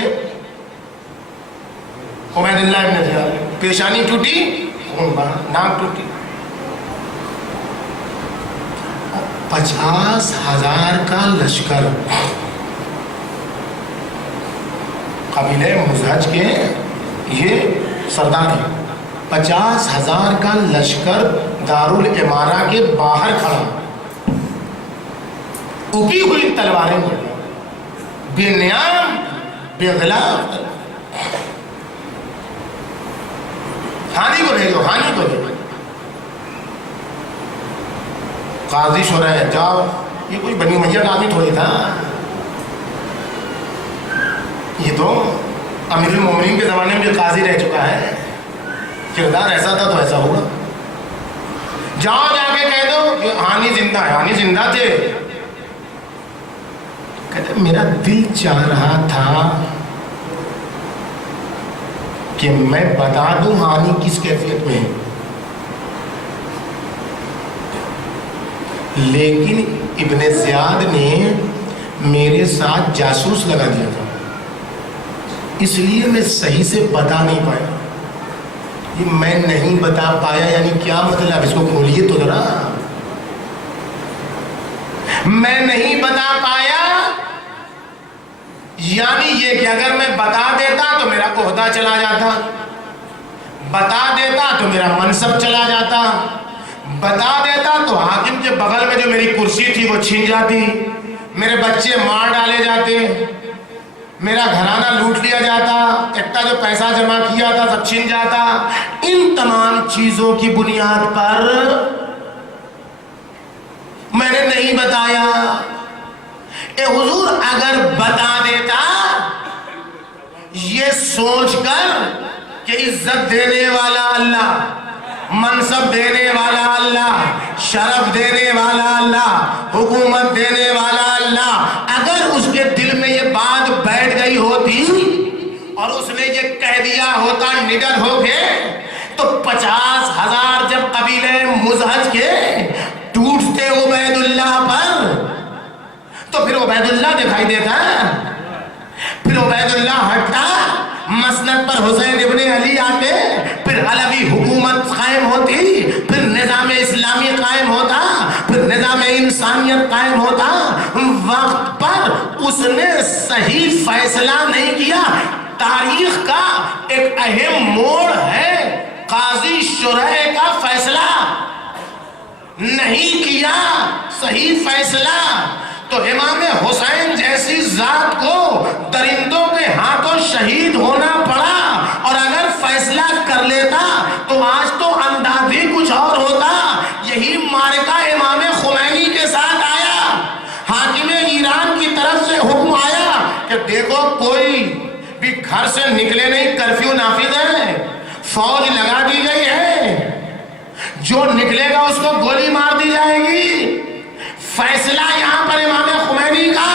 عبید اللہ ابن زیاد، پیشانی ٹوٹی، ناک ٹوٹی، 50,000 کا لشکر، قبیلہ مزہج کے یہ سردار ہیں، 50,000 کا لشکر دارالعمارہ کے باہر کھڑا، اگی ہوئی تلواریں بے نیام بے غلاف، ہانی کو بھیجو، ہانی کو بھیجو۔ قاضی شورا ہے، جاؤ، یہ کوئی بنی امیہ کا آدمی تھوڑی تھا، یہ تو امیر المومنین کے زمانے میں قاضی رہ چکا ہے، کردار ایسا تھا تو ایسا ہوگا۔ جاؤ جا کے کہہ دو کہ ہانی زندہ ہے، ہانی زندہ تھے۔ کہتے میرا دل چاہ رہا تھا کہ میں بتا دوں ہانی کس کیفیت میں ہے، لیکن ابن زیاد نے میرے ساتھ جاسوس لگا دیا تھا، اس لیے میں صحیح سے بتا نہیں پایا۔ یہ میں نہیں بتا پایا یعنی کیا مطلب؟ اس کو کھولیے تو ذرا۔ میں نہیں بتا پایا یعنی یہ کہ اگر میں بتا دیتا تو میرا عہدہ چلا جاتا، بتا دیتا تو میرا منصب چلا جاتا، بتا دیتا تو حاکم کے بغل میں جو میری کرسی تھی وہ چھن جاتی، میرے بچے مار ڈالے جاتے، میرا گھرانہ لوٹ لیا جاتا، اتنا جو پیسہ جمع کیا تھا سب چھن جاتا۔ ان تمام چیزوں کی بنیاد پر میں نے نہیں بتایا۔ اے حضور اگر بتا دیتا یہ سوچ کر کہ عزت دینے والا اللہ، منصب دینے والا اللہ، شرف دینے والا اللہ، حکومت دینے والا اللہ، اگر اس کے دل میں یہ بات بیٹھ گئی ہوتی اور اس نے یہ کہہ دیا ہوتا نڈر ہو کے، تو 50,000 جب قبیلے مزہج کے ٹوٹتے عبید اللہ پر، تو پھر عبید اللہ دکھائی دیتا، پھر عبید اللہ ہٹتا، مسند پر حسین ابن علی آتے، پھر علوی حکومت قائم ہوتی، پھر نظام اسلامی قائم ہوتا، پھر نظام انسانیت قائم ہوتا۔ وقت پر اس نے صحیح فیصلہ نہیں کیا۔ تاریخ کا ایک اہم موڑ ہے قاضی شرح کا فیصلہ نہیں کیا صحیح فیصلہ، تو امام حسین جیسی ذات کو درندوں کے ہاتھوں شہید ہونا پڑا، اور اگر فیصلہ کر لیتا تو آج تو انداز ہی کچھ اور ہوتا۔ یہی معرکہ امام خمینی کے ساتھ آیا، حاکم ایران کی طرف سے حکم آیا کہ دیکھو کوئی بھی گھر سے نکلے نہیں، کرفیو نافذ ہے، فوج لگا دی گئی ہے، جو نکلے گا اس کو گولی مار دی جائے گی۔ فیصلہ یہاں پر امام خمینی کا،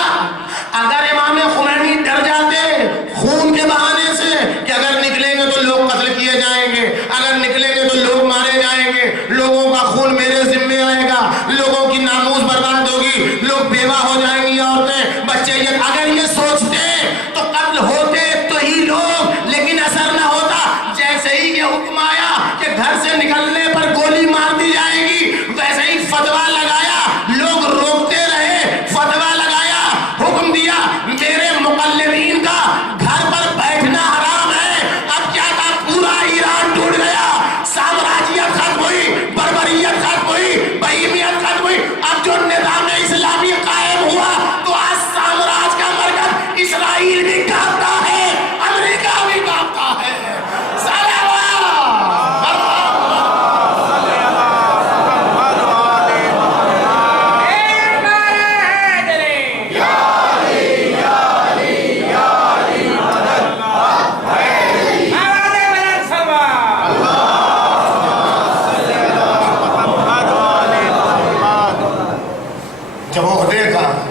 اگر امام خمینی ڈر جاتے خون کے بہانے سے کہ اگر نکلیں گے تو لوگ قتل کیے جائیں گے، اگر نکلیں گے تو لوگ مارے جائیں گے، لوگوں کا خون میرے ذمے آئے گا، لوگوں کی ناموس برباد ہوگی، لوگ بیوہ ہو جائیں گی، عورتیں بچے، اگر یہ سوچتے تو قتل ہوتے تو ہی لوگ، لیکن اثر نہ ہوتا۔ جیسے ہی یہ حکم آیا کہ گھر سے نکلنے پر گولی مار دی جائے گی، ویسے ہی فتویٰ لگایا، لوگ روکتے رہے، فتویٰ لگایا، حکم دیا میرے مقلدین کا گھر پر بیٹھنا حرام ہے۔ اب کیا تھا؟ پورا ایران ٹوٹ گیا، سامراجیت ختم ہوئی، بربریت ختم ہوئی، بہیمیت ختم ہوئی۔ اب جو نظام اسلامی قائم ہوا تو آج سامراج کا مرکز اسرائیل بھی کانپتا ہے، امریکہ بھی کانپتا ہے۔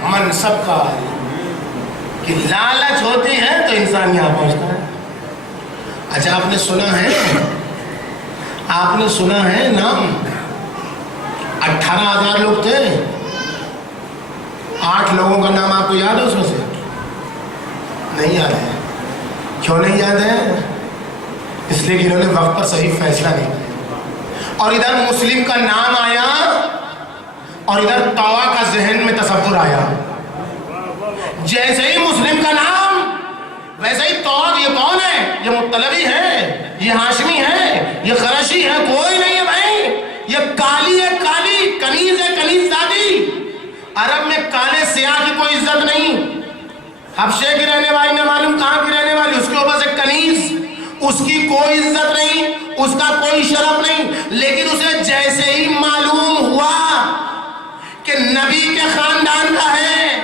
منصب کا کہ لالچ ہوتی ہے تو انسان یہاں پہنچتا ہے۔ اچھا آپ نے سنا ہے نام 18,000 لوگ تھے، 8 لوگوں کا نام آپ کو یاد ہے اس میں سے؟ نہیں یاد ہے۔ کیوں نہیں یاد ہے؟ اس لیے کہ انہوں نے وقت پر صحیح فیصلہ نہیں کیا، اور ادھر مسلم کا نام آیا اور ادھر طوا کا ذہن میں تصور آیا۔ جیسے ہی مسلم کا نام ویسے ہی طوا، یہ کون ہے؟ یہ مطلبی ہے، یہ ہاشمی ہے، یہ قریشی ہے، کوئی نہیں ہے بھائی. یہ کالی ہے کالی، کنیز ہے کنیز زادی. عرب میں کالے سیاہ کی کوئی عزت نہیں. حبشے کی رہنے والی نہ معلوم کہاں کی رہنے والی، اس کے اوپر سے کنیز، اس کی کوئی عزت نہیں، اس کا کوئی شرف نہیں. لیکن اسے جیسے ہی معلوم ہوا کہ نبی کے خاندان کا ہے،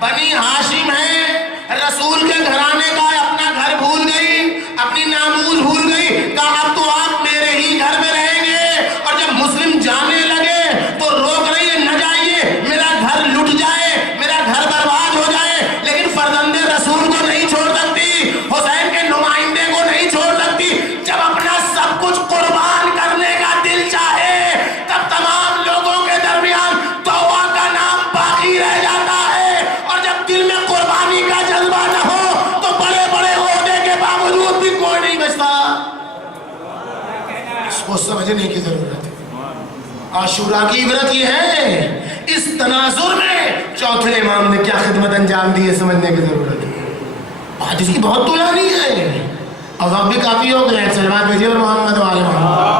بنی ہاشم ہے، رسول کے گھرانے کا ہے، اپنا گھر بھول گئی، اپنی ناموز بھول گئی. کہا اب تو آپ میرے ہی گھر میں رہیں گے. اور جب مسلم جانے لگے تو روک رہی ہے نہ جائیے، میرا گھر لٹ جائے، میرا گھر برباد ہو جائے، لیکن فرزند رسول کو نہیں چھوڑ سکتی، حسین کے نمائندے کو نہیں چھوڑ سکتی. جب اپنا سب کچھ قربان کرنے کا دل چاہے تب تمام لوگوں کے درمیان توبہ کا نام باقی رہ جاتا ہے. اور جب دل میں قربانی کا جذبہ نہ ہو تو بڑے بڑے عہدے کے باوجود بھی کوئی نہیں بچتا. اس کو سمجھنے کی ضرورت ہے. عاشوراء کی عبرت یہ ہے، اس تناظر میں چوتھے امام نے کیا خدمت انجام دی ہے سمجھنے کی ضرورت ہے. بات اس کی بہت طولانی ہے اور وقت بھی کافی ہو گئے. سلوات بھیجیے اور محمد و آل محمد.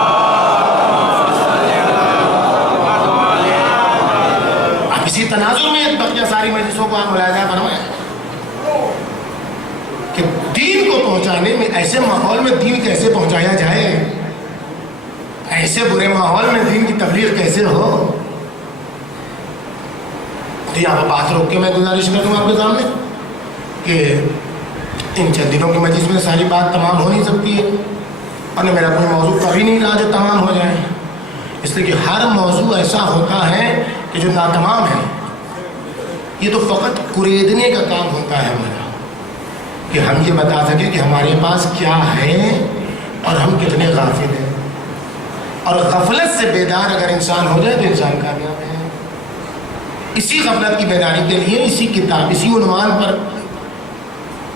اب اسی تناظر میں بقیہ ساری مجلسوں کو آپ ملاحظہ فرمائیں کہ دین کو پہنچانے میں ایسے ماحول میں دین کیسے پہنچایا جائے، ایسے برے ماحول میں دین کی تبلیغ کیسے ہو. تو یہاں بات روک کے میں گزارش کر دوں آپ کے سامنے کہ ان چند دنوں کی مجلس میں ساری بات تمام ہو نہیں سکتی ہے، اور میرا کوئی موضوع کبھی نہیں رہا جو تمام ہو جائے. اس لیے کہ ہر موضوع ایسا ہوتا ہے کہ جو ناتمام ہے. یہ تو فقط قریدنے کا کام ہوتا ہے ہمارا، کہ ہم یہ بتا سکیں کہ ہمارے پاس کیا ہے اور ہم کتنے غافل ہیں. اور غفلت سے بیدار اگر انسان ہو جائے تو انسان کامیاب ہے. اسی غفلت کی بیداری کے لیے اسی کتاب، اسی عنوان پر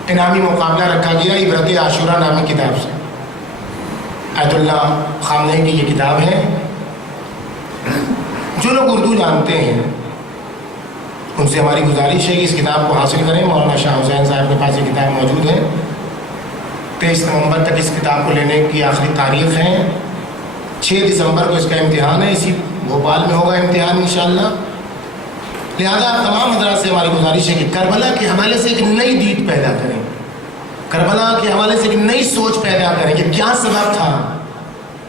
انعامی مقابلہ رکھا گیا عبرت عاشوراء نامی کتاب سے. آیت اللہ خامنہئی کی یہ کتاب ہے. جو لوگ اردو جانتے ہیں ان سے ہماری گزارش ہے کہ اس کتاب کو حاصل کریں. مولانا شاہ حسین صاحب کے پاس یہ کتاب موجود ہے. 23 نومبر تک اس کتاب کو لینے کی آخری تاریخ ہے. 6 دسمبر کو اس کا امتحان ہے. اسی بھوپال میں ہوگا امتحان انشاءاللہ. لہذا تمام حضرات سے ہماری گزارش ہے کہ کربلا کے حوالے سے ایک نئی دید پیدا کریں، کربلا کے حوالے سے ایک نئی سوچ پیدا کریں کہ کیا سبب تھا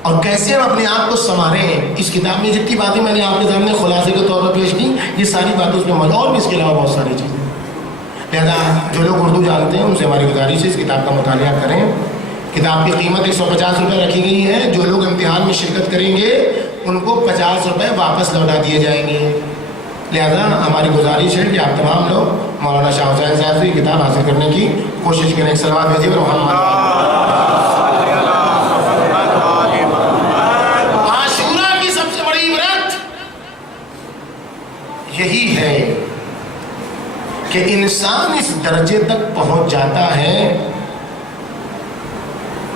اور کیسے ہم اپنے آپ کو سنواریں. اس کتاب میں جتنی باتیں میں نے آپ کے سامنے خلاصے کے طور پر پیش کی، یہ ساری باتیں اس میں موجود، اور بھی اس کے علاوہ بہت ساری چیزیں. لہذا جو لوگ اردو جانتے ہیں ان سے ہماری گزارش ہے اس کتاب کا مطالعہ کریں. کتاب کی قیمت 150 روپے رکھی گئی ہے. جو لوگ امتحان میں شرکت کریں گے ان کو 50 روپے واپس لوٹا دیے جائیں گے. لہذا ہماری گزارش ہے کہ آپ تمام لوگ مولانا شاہ حسین صاحب سے کتاب حاصل کرنے کی کوشش کریں. ایک سلوات بھیجیے محمد. عاشوراء کی سب سے بڑی عبرت یہی ہے کہ انسان اس درجے تک پہنچ جاتا ہے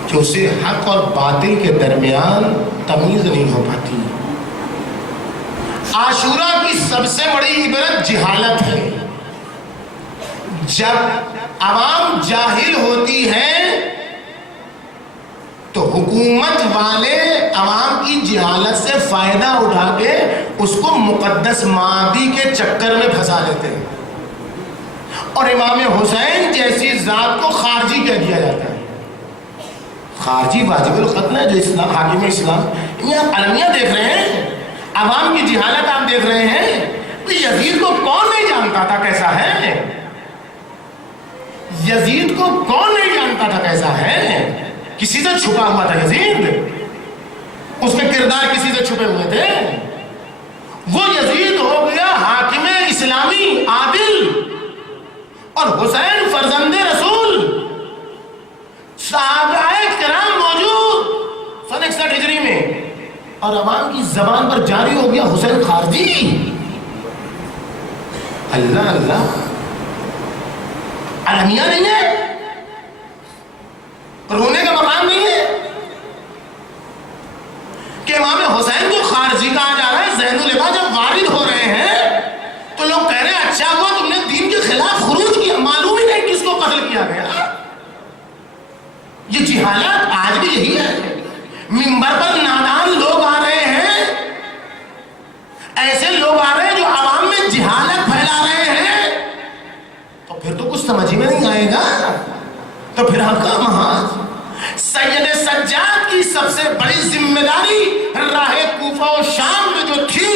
کہ اسے حق اور باطل کے درمیان تمیز نہیں ہو پاتی. عاشوراء کی سب سے بڑی عبرت جہالت ہے. جب عوام جاہل ہوتی ہے تو حکومت والے عوام کی جہالت سے فائدہ اٹھا کے اس کو مقدس مادی کے چکر میں پھنسا لیتے ہیں، اور امام حسین جیسی ذات کو خارجی کہہ دیا جاتا ہے. خارجی واجب القتل ہے جو اسلام حاکم اسلام. یہ آپ علمیہ دیکھ رہے ہیں، عوام کی جہالت آپ دیکھ رہے ہیں. تو یزید کو کون نہیں جانتا تھا کیسا ہے؟ یزید کو کون نہیں جانتا تھا کیسا ہے؟ کسی سے چھپا ہوا تھا یزید، اس کے کردار کسی سے چھپے ہوئے تھے. وہ یزید ہو گیا حاکم اسلامی عادل، اور حسین فرزند رسول، صحابہ کرام موجود 161 ہجری میں، اور عوام کی زبان پر جاری ہو گیا حسین خارجی. اللہ اللہ، المیہ نہیں ہے، رونے کا مقام نہیں ہے کہ امام حسین کو خارجی کہا جا رہا ہے. زین العباد جب وارد ہو رہے ہیں تو لوگ کہہ رہے ہیں اچھا ہوا تم نے دین کے خلاف خروج کیا، معلوم ہی نہیں کس کو قتل کیا گیا. جہالت آج بھی یہی ہے. منبر پر نادان لوگ آ رہے ہیں, ایسے لوگ آ رہے ہیں جو عوام میں جہالت پھیلا رہے ہیں, تو پھر تو کچھ سمجھ میں نہیں آئے گا. تو پھر ہم کا محاذ سید سجاد کی سب سے بڑی ذمہ داری راہ کوفہ و شام میں جو تھی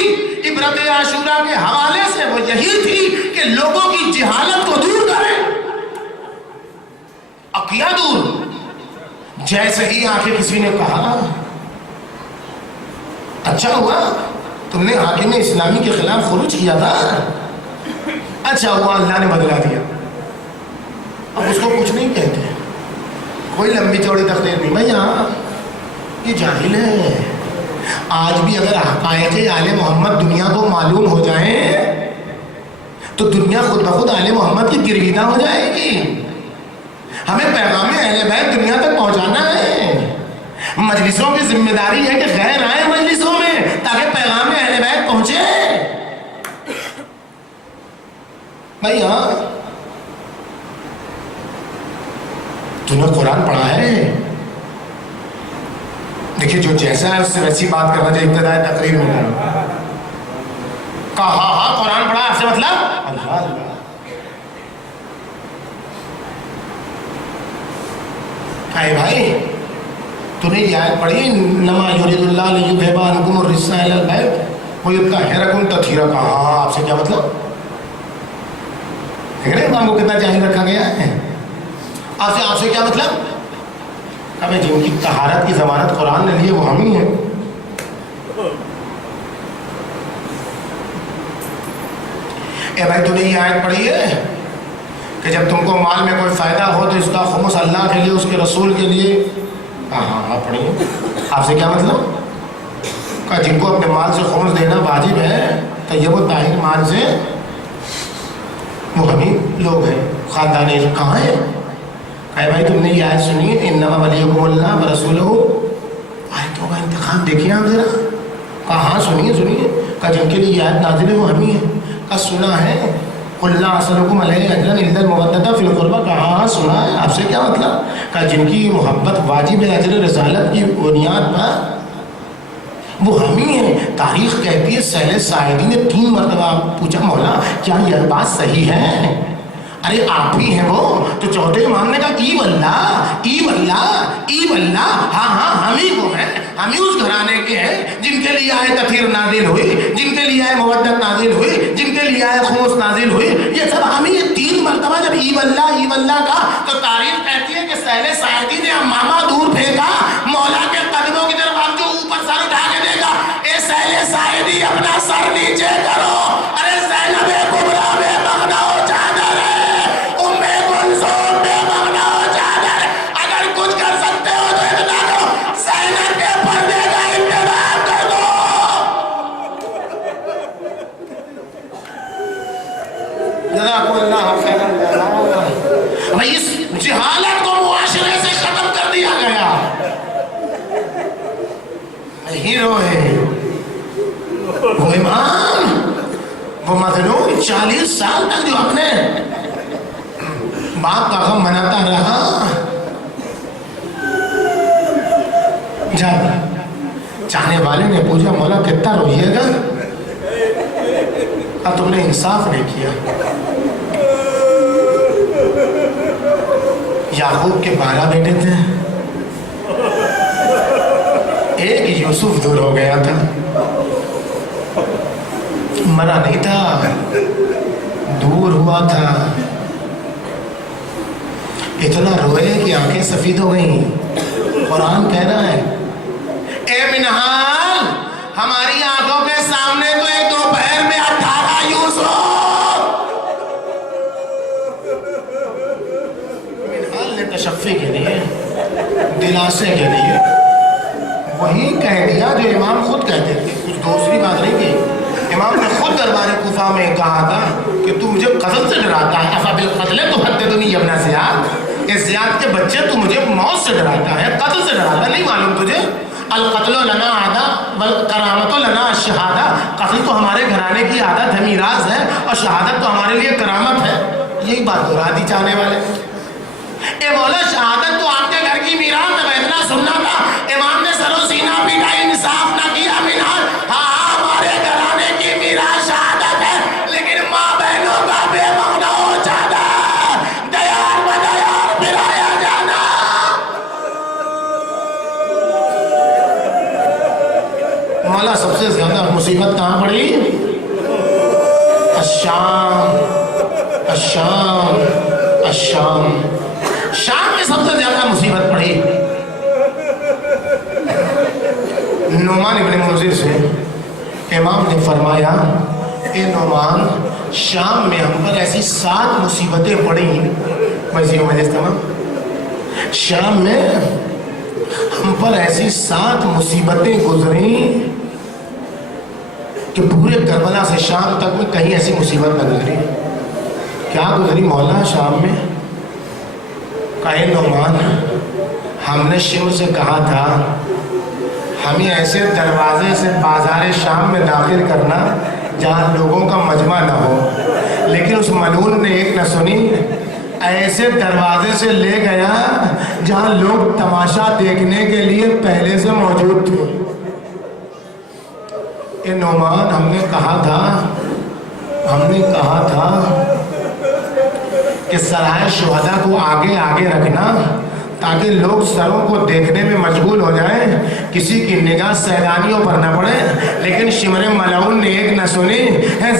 عبرت عاشورہ کے حوالے سے, وہ یہی تھی کہ لوگوں کی جہالت کو دور کریں. کیا دور؟ جیسے ہی آ کے کسی نے کہا اچھا ہوا تم نے حاکم اسلامی کے خلاف خروج کیا تھا, اچھا ہوا اللہ نے بدلا دیا, اب اس کو کچھ نہیں کہتے, کوئی لمبی چوڑی تقریر نہیں. بھائی ہاں یہ جاہل ہے. آج بھی اگر حقائق آل محمد دنیا کو معلوم ہو جائیں تو دنیا خود بخود آل محمد کی گرویدہ ہو جائے گی. ہمیں پیغام اہل بیت دنیا تک پہنچانا ہے. مجلسوں کی ذمہ داری ہے کہ غیر آئے مجلسوں میں تاکہ پیغام اہل بیت پہنچے. بھائی ہاں تم نے قرآن پڑھا ہے؟ دیکھیے جو جیسا ہے اس سے ویسی بات کرنا جو ابتدائی تقریر میں کرنا. کہا ہاں قرآن پڑھا آپ سے مطلب اللہ اللہ. بھائی تو نے یہ آیت پڑھی انما یرید اللہ لیذھب عنکم الرجس اہل البیت ویطہرکم تطہیرا. کہا آپ سے کیا مطلب؟ دیکھ رہے ہیں کو کتنا جاہل رکھا گیا ہے. آپ سے کیا مطلب؟ اب جن کی طہارت کی ضمانت قرآن نے لی وہ ہم ہی ہیں. اے بھائی تو نے یہ آیت پڑھی ہے کہ جب تم کو مال میں کوئی فائدہ ہو تو اس کا خمس اللہ کے لیے اس کے رسول کے لیے. ہاں پڑھیے. آپ سے کیا مطلب؟ کہ جن کو اپنے مال سے خمس دینا واجب ہے طیب و طاہر مال سے, وہ ہمیں لوگ ہیں. خاندان کہاں ہیں؟ اے بھائی تم نے یہ آیت سنی انما ولیکم اللہ ورسولہ, آیتوں کا انتخاب دیکھیے آپ ذرا. کہاں سنیے کہ جن کے لیے یہ آیت نازل ہے وہ ہمیں ہیں. کا سنا ہے قل لا اسألکم علیہ اجرا الا المودۃ فی القربى. کہاں سنا ہے؟ آپ سے کیا مطلب؟ کہ جن کی محبت واجب ہے اجر رسالت کی بنیاد پر وہ ہم ہی ہیں. تاریخ کہتی ہے سہل ساعدی نے 3 مرتبہ پوچھا مولا کیا یہ بات صحیح ہے؟ ارے آپ ہی ہیں وہ. تو چوتھے امام نے کہا ای واللہ ہاں ہم ہی وہ ہیں, ہم ہی اس گھرانے کے ہیں جن کے لیے آئے تطہیر نازل ہوئی, جن کے لیے آئے مودت نازل ہوئی, جن کے لیے آئے خمس نازل ہوئی. یہ سب ہم ہی 3 مرتبہ جب ای واللہ کا تو تاریخ کہتی ہے کہ سہل ساعدی نے امامہ دور پھینکا, مولا کے قدموں کی طرف اب جو اوپر سر اٹھا کے دے گا اے سہل ساعدی اپنا سر نیچے کرو. ارے زینب کبریٰ بے مغنا و چادر ہے, اگر کچھ کر سکتے ہو تو اتنا کرو, زینب کے پردے کا انتظام کر دو. جزاکم اللہ خیرا. بھائی اس جہالت کو معاشرے سے ختم کر دیا گیا. ہیرو ہے وہ امام, وہ مظلوم 40 سال تک جو اپنے باپ کا غم مناتا رہا. جب چاہنے والے نے پوچھا مولا کتنا روئیے گا؟ اب تم نے انصاف نہیں کیا. یعقوب کے 12 بیٹے تھے, ایک یوسف دور ہو گیا تھا, مرا نہیں تھا, دور ہوا تھا. اتنا روئے کہ آنکھیں سفید ہو گئیں. قرآن کہہ رہا ہے اے منہال ہماری آنکھوں کے سامنے تو ایک دوپہر میں 18 یوسف. منہال نے تشفی کے لیے, دلاسے کے لیے وہی کہہ دیا جو امام خود کہتے تھے, کچھ دوسری بات نہیں تھی. امام نے خود دربار کوفہ میں کہا تھا کہ تو مجھے قتل سے ڈراتا ہے. افبالقتل تحدثنی یا ابن زیاد, کہ زیاد کے بچے تو مجھے موت سے ڈراتا ہے, قتل سے ڈراتا. نہیں معلوم تجھے القتل لنا عادہ والکرامت لنا الشہادہ, قتل تو ہمارے گھرانے کی عادت ہے, میراث ہے, اور شہادت تو ہمارے لیے کرامت ہے. یہی بات دہرا دی چاہنے والے. اے مولا شہادت تو آپ کے گھر کی میراث ہے, فیصلہ سننا تھا، امام نے سر و سینہ پیٹا، انصاف نہ کیا منال. ہاں ہمارے گھرانے کی میراث شہادت ہے، لیکن ماں بہنوں کا بے مغنا ہو جانا، دیار بدیار پھرایا جانا. مولا سب سے زیادہ مصیبت کہاں پڑی؟ الشام. الشام الشام شام میں سب سے زیادہ مصیبت پڑی. نعمان ابن منذر سے امام نے فرمایا، اے نعمان، شام میں ہم پر ایسی 7 مصیبتیں پڑیں. شام میں ہم پر ایسی 7 مصیبتیں گزریں کہ پورے کربلا سے شام تک میں کہیں ایسی مصیبت نہ گزری. کیا گزری مولا شام میں؟ کہے نعمان، ہم نے شمر سے کہا تھا ہمیں ایسے دروازے سے بازار شام میں داخل کرنا جہاں لوگوں کا مجمع نہ ہو، لیکن اس ملعون نے ایک نہ سنی، ایسے دروازے سے لے گیا جہاں لوگ تماشا دیکھنے کے لیے پہلے سے موجود تھے. اے نعمان، ہم نے کہا تھا کہ سرائے شہداء کو آگے آگے رکھنا تاکہ لوگ سروں کو دیکھنے میں مشغول ہو جائیں، کسی کی نگاہ سیلانیوں پر نہ پڑے. لیکن شمر ملعون نے ایک نہ سنی،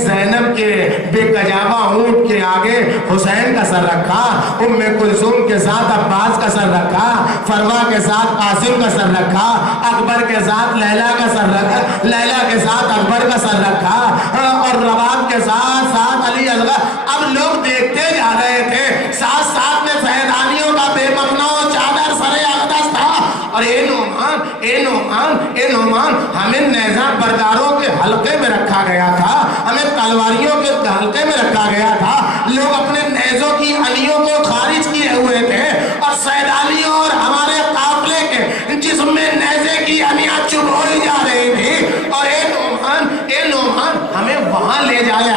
زینب کے بے کجاوا اونٹ کے آگے حسین کا سر رکھا، ام کلثوم کے ساتھ عباس کا سر رکھا، فروا کے ساتھ قاسم کا سر رکھا، اکبر کے ساتھ لیلا کا سر رکھا، لیلا کے ساتھ اکبر کا سر رکھا، اور رواب کے ساتھ ساتھ علی اصغر. اب لوگ دیکھتے جا رہے تھے، ساتھ ساتھ میں سیدانیوں کا بے مغنا چادر سرے اقدس تھا. اور اے نعمان، ہمیں نیزہ برداروں کے حلقے میں رکھا گیا تھا، ہمیں تلواریوں کے حلقے میں رکھا گیا تھا. لوگ اپنے نیزوں کی انیوں کو خارج کیے ہوئے تھے اور سیدانیوں اور ہمارے قافلے کے جسم میں نیزے کی انیاں چبھوئی جا رہی تھی. اور اے نعمان، ہمیں وہاں لے جایا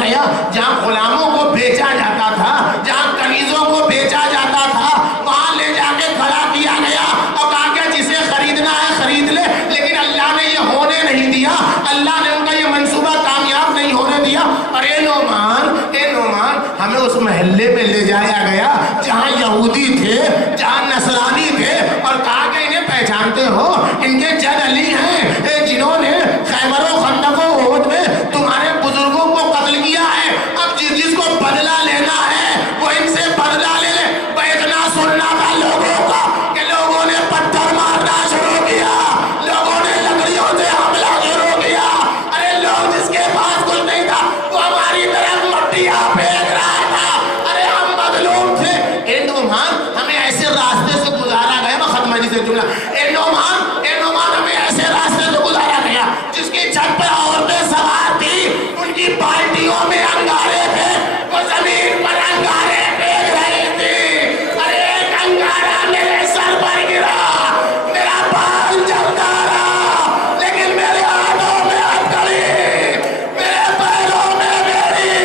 گیا جہاں غلاموں کو بیچا جاتا تھا، جہاں کنیزوں کو بیچا جاتا تھا. وہاں لے جا کے کھڑا کیا گیا اور کہا کہ جسے خریدنا ہے خرید لے. لیکن اللہ نے یہ ہونے نہیں دیا، اللہ نے ان کا یہ منصوبہ کامیاب نہیں ہونے دیا. اور اے نعمان، ہمیں اس محلے میں لے جایا گیا جہاں یہودی تھے، جہاں نصرانی تھے، اور کہا کہ انہیں پہچانتے ہو، ان کے جد علی ہیں جنہوں نے خیبر و خندق و احد میں تمہارے بزرگوں کو قتل کیا ہے. اب جس کو بدلہ لینا ہے وہ ان سے بدلہ لے لے. اتنا سننا تھا لوگوں کا کہ لوگوں نے پتھر مارنا شروع کیا، لوگوں نے لکڑیوں سے حملہ شروع کیا. ارے لوگ جس کے پاس کچھ نہیں تھا وہ ہماری طرف مٹیاں پھینک رہا تھا. ارے ہم مظلوم تھے. اے نعمان، ہمیں ایسے راستے سے گزارا گیا، میں ختم جی سے جملہ، اے نعمان ہمیں ایسے راستے سے گزارا گیا جس کی چھت پہ عورتیں سوار تھی، ان کی بالٹیوں میں انگارے تھے، وہ زمین پر انگارے پھینک رہی تھی. ارے ایک انگارہ میرے سر پر گرا، میرا بال جلتا رہا، لیکن میرے ہاتھوں میں ہتھکڑی، میرے پیروں میں بیڑی.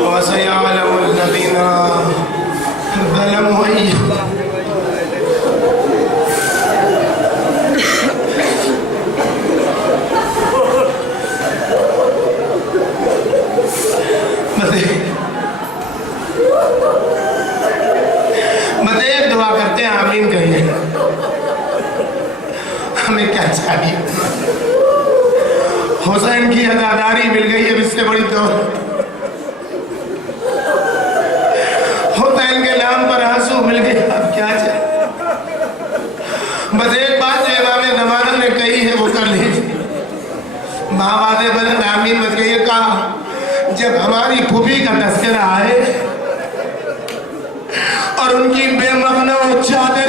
وسيعلم الذين ظلموا أي مزید دعا کرتے ہیں، آمین کہیے. ہمیں کیا چاہیے؟ حسین کی عزاداری مل گئی ہے، اس سے بڑی دولت. حسین کے نام پر آنسو مل گئے، اب کیا چاہیے؟ بس ایک بات جو امام زمانہ نے کہی ہے وہ کر لیجیے. بابا بدن آمین مت کہیے کہا جب ہماری پھوپھی کا تذکرہ آئے اور ان کی بے مغنہ و چادر